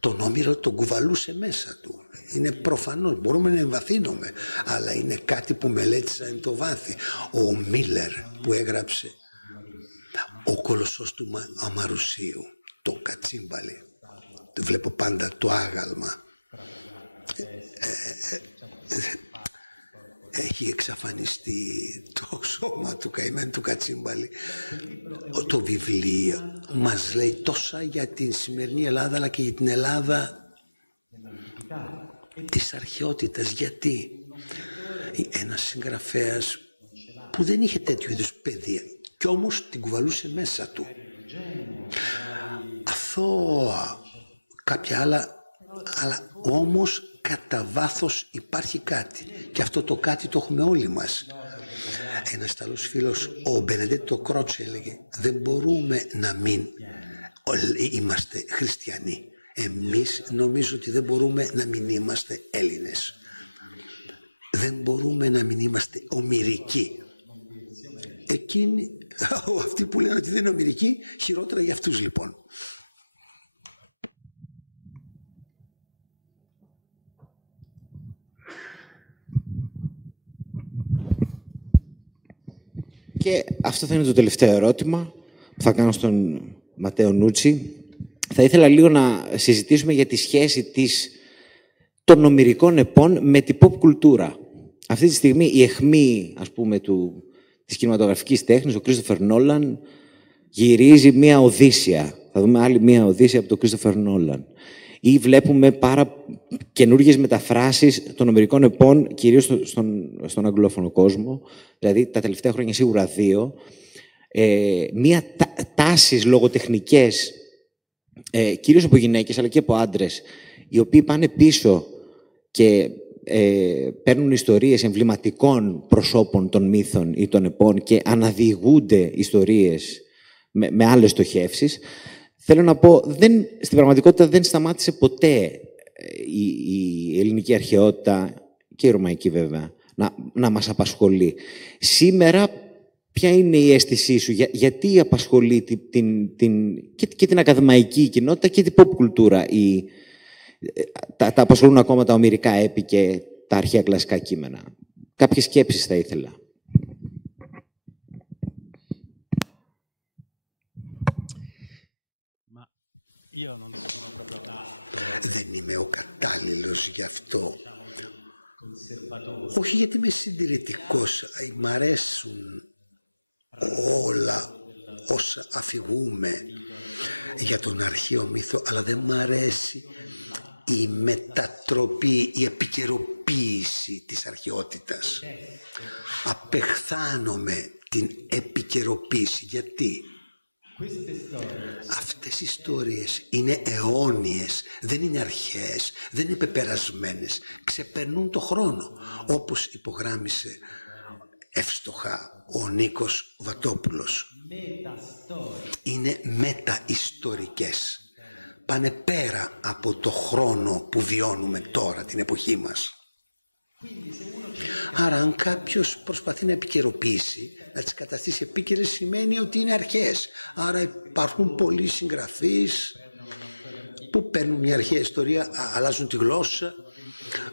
τον Όμηρο τον κουβαλούσε μέσα του. Είναι προφανώς, μπορούμε να εμβαθύνουμε, αλλά είναι κάτι που μελέτησα εν το βάθη. Ο Μίλλερ που έγραψε «Ο Κολοσσός του Αμαρουσίου», το Κατσίμπαλι, βλέπω πάντα το άγαλμα. Έχει εξαφανιστεί το σώμα του καημένου του Κατσίμπαλι. Το βιβλίο μας λέει τόσα για την σημερινή Ελλάδα, αλλά και για την Ελλάδα της αρχαιότητας. Γιατί ένας συγγραφέας που δεν είχε τέτοιου είδους παιδεία κι όμως την κουβαλούσε μέσα του. Αθώα κάποια άλλα, αλλά όμως κατά βάθος υπάρχει κάτι. Και αυτό το κάτι το έχουμε όλοι μας. Ένας Ιταλός φίλος, ο Μπενεντέτο Κρότσι, έλεγε δεν μπορούμε να μην είμαστε χριστιανοί. Εμείς νομίζω ότι δεν μπορούμε να μην είμαστε Έλληνες. Δεν μπορούμε να μην είμαστε ομηρικοί. Εκείνοι, αυτοί που λένε ότι δεν είναι ομηρικοί, χειρότερα για αυτούς λοιπόν. Και αυτό θα είναι το τελευταίο ερώτημα που θα κάνω στον Ματέο Νούτσι. Θα ήθελα λίγο να συζητήσουμε για τη σχέση των ομηρικών επών με την pop κουλτούρα. Αυτή τη στιγμή η αιχμή, ας πούμε, της κινηματογραφικής τέχνης, ο Κρίστοφερ Νόλαν, γυρίζει μία Οδύσσεια. Θα δούμε άλλη μία Οδύσσεια από τον Κρίστοφερ Νόλαν. Ή βλέπουμε καινούργιες μεταφράσεις των ομηρικών επών, κυρίως στον αγγλόφωνο κόσμο, δηλαδή τα τελευταία χρόνια σίγουρα 2, μία τάσεις λογοτεχνικές, κυρίως από γυναίκες αλλά και από άντρες, οι οποίοι πάνε πίσω και παίρνουν ιστορίες εμβληματικών προσώπων των μύθων ή των επών και αναδιηγούνται ιστορίες με άλλες στοχεύσεις. Θέλω να πω, στην πραγματικότητα δεν σταμάτησε ποτέ η ελληνική αρχαιότητα και η ρωμαϊκή βέβαια να μας απασχολεί. Σήμερα ποια είναι η αίσθησή σου, γιατί απασχολεί και την ακαδημαϊκή κοινότητα και την pop κουλτούρα, τα απασχολούν ακόμα τα ομηρικά έπι και τα αρχαία κλασικά κείμενα? Κάποιες σκέψεις θα ήθελα. Δεν είμαι ο κατάλληλος γι' αυτό. Όχι γιατί είμαι συντηρητικός. Μ' αρέσουν όλα όσα αφηγούμε για τον αρχαίο μύθο, αλλά δεν μ' αρέσει η μετατροπή, η επικαιροποίηση της αρχαιότητας. Απεχθάνομαι την επικαιροποίηση. Γιατί? Αυτές οι ιστορίες είναι αιώνιες, δεν είναι αρχαίες, δεν είναι πεπερασμένες, ξεπερνούν το χρόνο, όπως υπογράμμισε εύστοχα ο Νίκος Βατόπουλος. Είναι μεταιστορικές, πάνε πέρα από το χρόνο που βιώνουμε τώρα, την εποχή μας. Άρα αν κάποιος προσπαθεί να επικαιροποιήσει, να τις καταστήσει επίκαιρες, σημαίνει ότι είναι αρχαίες. Άρα υπάρχουν πολλοί συγγραφείς που παίρνουν μια αρχαία ιστορία, αλλάζουν τη γλώσσα,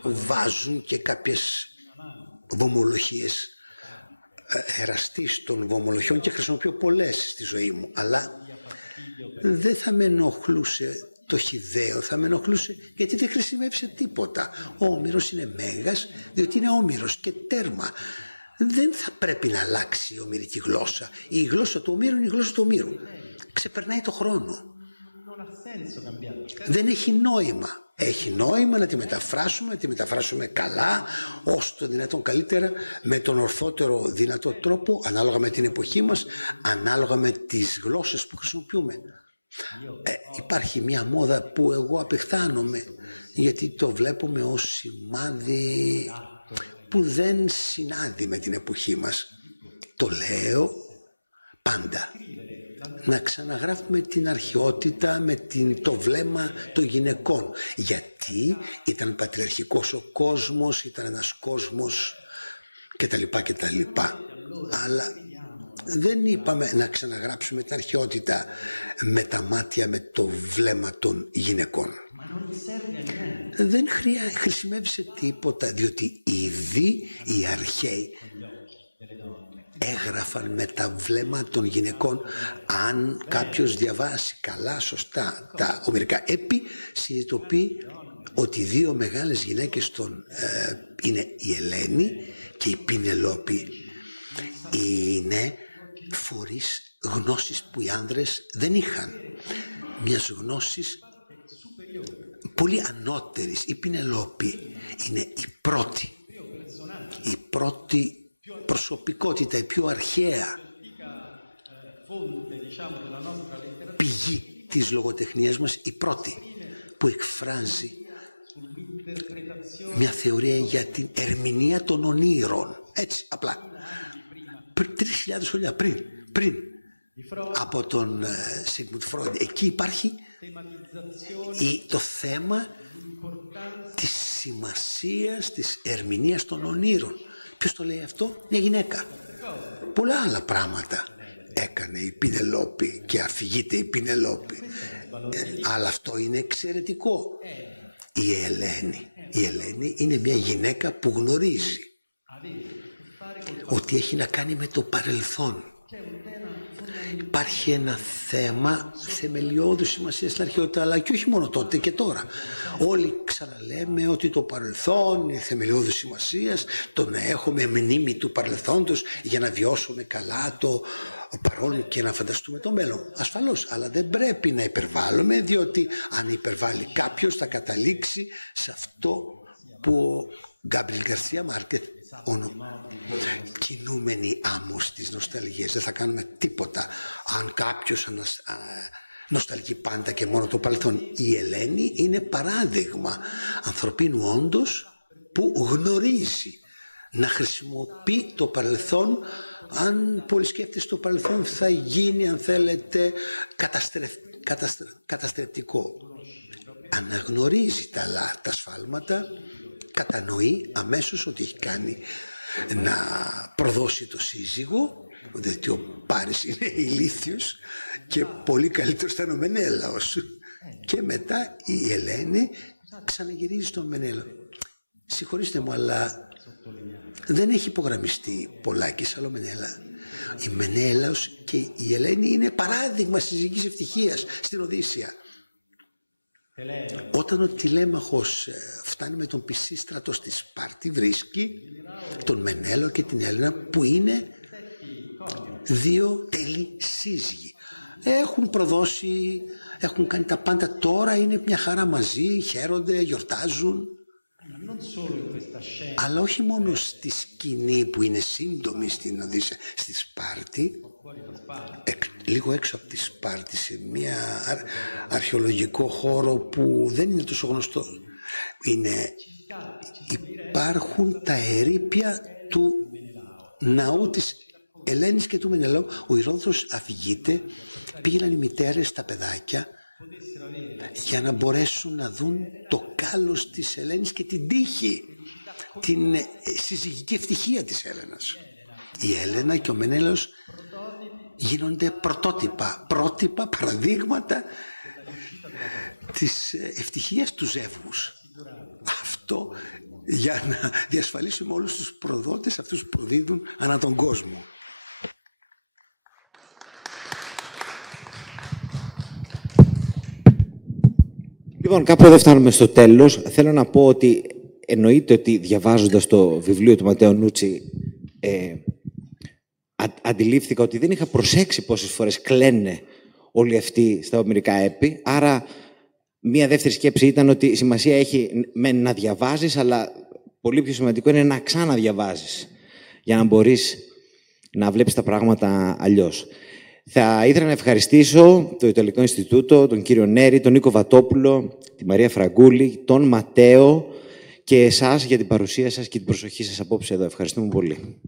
βάζουν και κάποιες βομολογίες, εραστής των βομολογιών, και χρησιμοποιώ πολλές στη ζωή μου, αλλά δεν θα με ενοχλούσε το χυδαίο, θα με ενοχλούσε γιατί δεν χρησιμεύσε τίποτα. Ο Όμηρος είναι μέγας διότι είναι Όμηρος και τέρμα. Δεν θα πρέπει να αλλάξει η ομηρική γλώσσα. Η γλώσσα του Ομήρου είναι η γλώσσα του Ομήρου. Ξεπερνάει το χρόνο. Δεν έχει νόημα. Έχει νόημα να τη μεταφράσουμε, να τη μεταφράσουμε καλά, όσο το δυνατόν καλύτερα, με τον ορθότερο δυνατό τρόπο, ανάλογα με την εποχή μας, ανάλογα με τις γλώσσες που χρησιμοποιούμε. Υπάρχει μια μόδα που εγώ απεχθάνομαι, γιατί το βλέπουμε ως σημάδι που δεν συνάδει με την εποχή μας. Το λέω πάντα. Να ξαναγράφουμε την αρχαιότητα με το βλέμμα των γυναικών. Γιατί ήταν πατριαρχικός ο κόσμος, ήταν ένας κόσμος κτλ. Αλλά δεν είπαμε να ξαναγράψουμε την αρχαιότητα με τα μάτια, με το βλέμμα των γυναικών. Δεν χρησιμεύει σε τίποτα, διότι ήδη οι αρχαίοι έγραφαν με τα βλέμματα των γυναικών. Αν κάποιος διαβάσει καλά, σωστά τα ομηρικά έπι, συνειδητοποιεί ότι οι δύο μεγάλες γυναίκες είναι η Ελένη και η Πινελόπη. Είναι φορείς γνώσης που οι άνδρες δεν είχαν. Μιας γνώσης πολύ ανώτερης. Η Πινελόπη είναι η πρώτη προσωπικότητα, η πιο αρχαία πηγή της λογοτεχνίας μας, η πρώτη που εκφράζει μια θεωρία για την ερμηνεία των ονείρων. Έτσι, απλά. 3.000 χρόνια πριν από τον Σίγμουντ Φρόιντ. Εκεί υπάρχει το θέμα της σημασίας της ερμηνείας των ονείρων. Ποιος το λέει αυτό? Μια γυναίκα. Πολλά άλλα πράγματα έκανε η Πινελόπη και αφηγείται η Πινελόπη. Αλλά αυτό είναι εξαιρετικό. Η Ελένη είναι μια γυναίκα που γνωρίζει ότι έχει να κάνει με το παρελθόν. Υπάρχει ένα θέμα θεμελιώδους σημασίας στην αρχαιότητα, αλλά και όχι μόνο τότε και τώρα. Όλοι ξαναλέμε ότι το παρελθόν είναι θεμελιώδους σημασίας, το να έχουμε μνήμη του παρελθόντος για να βιώσουμε καλά το παρόν και να φανταστούμε το μέλλον. Ασφαλώς, αλλά δεν πρέπει να υπερβάλλουμε, διότι αν υπερβάλλει κάποιος θα καταλήξει σε αυτό που ο Γκάμπριελ Γκαρσία Μάρκεθ κινούμενοι άμμος της νοσταλγίας. Δεν θα κάνουμε τίποτα αν κάποιος νοσταλγεί πάντα και μόνο το παρελθόν. Η Ελένη είναι παράδειγμα ανθρωπίνου όντως που γνωρίζει να χρησιμοποιεί το παρελθόν. Αν πολύ σκέφτεσαι, το παρελθόν θα γίνει, αν θέλετε, καταστρεπτικό. Αναγνωρίζει τα σφάλματα, κατανοεί αμέσως ότι έχει κάνει να προδώσει το σύζυγο, διότι ο Πάρης είναι ηλίθιος και πολύ καλύτερος ήταν ο Μενέλαος. Και μετά η Ελένη ξαναγυρίζει στον Μενέλαο. Συγχωρήστε μου, αλλά δεν έχει υπογραμμιστεί Πολάκης, αλλά ο Μενέλα. Η Μενέλαος και η Ελένη είναι παράδειγμα συζυγικής ευτυχίας στην Οδύσσεια. Όταν ο Τηλέμαχος φτάνει με τον Πισίστρατο στη Σπάρτη, βρίσκει τον Μενέλαο και την Έλενα που είναι δύο τέλειοι σύζυγοι. Έχουν προδώσει, έχουν κάνει τα πάντα, τώρα είναι μια χαρά μαζί, χαίρονται, γιορτάζουν. Αλλά όχι μόνο στη σκηνή που είναι σύντομη στην Οδύσσεια, στη Σπάρτη, λίγο έξω από τη Σπάρτη, σε μια αρχαιολογικό χώρο που δεν είναι τόσο γνωστό, υπάρχουν τα ερείπια του ναού της Ελένης και του Μενελαού. Ο Ηρόδοτος αφηγείται, πήγαιναν οι μητέρες στα παιδάκια για να μπορέσουν να δουν το κάλος της Ελένης και την τύχη, την συζυγική ευτυχία της Έλενας. Η Έλενα και ο Μενέλαος γίνονται πρότυπα, παραδείγματα της ευτυχίας του ζεύγους. Αυτό για να διασφαλίσουμε όλους τους προδότες, αυτούς που προδίδουν ανά τον κόσμο. Λοιπόν, κάπου εδώ φτάνουμε στο τέλος. Θέλω να πω ότι εννοείται ότι διαβάζοντας το βιβλίο του Ματέο Νούτσι αντιλήφθηκα ότι δεν είχα προσέξει πόσες φορές κλαίνε όλοι αυτοί στα ομηρικά έπι. Άρα, μία δεύτερη σκέψη ήταν ότι η σημασία έχει να διαβάζεις, αλλά πολύ πιο σημαντικό είναι να ξαναδιαβάζεις για να μπορείς να βλέπεις τα πράγματα αλλιώς. Θα ήθελα να ευχαριστήσω το Ιταλικό Ινστιτούτο, τον κύριο Νέρη, τον Νίκο Βατόπουλο, τη Μαρία Φραγκούλη, τον Ματέο και εσάς για την παρουσία σας και την προσοχή σας απόψε εδώ. Ευχαριστούμε πολύ.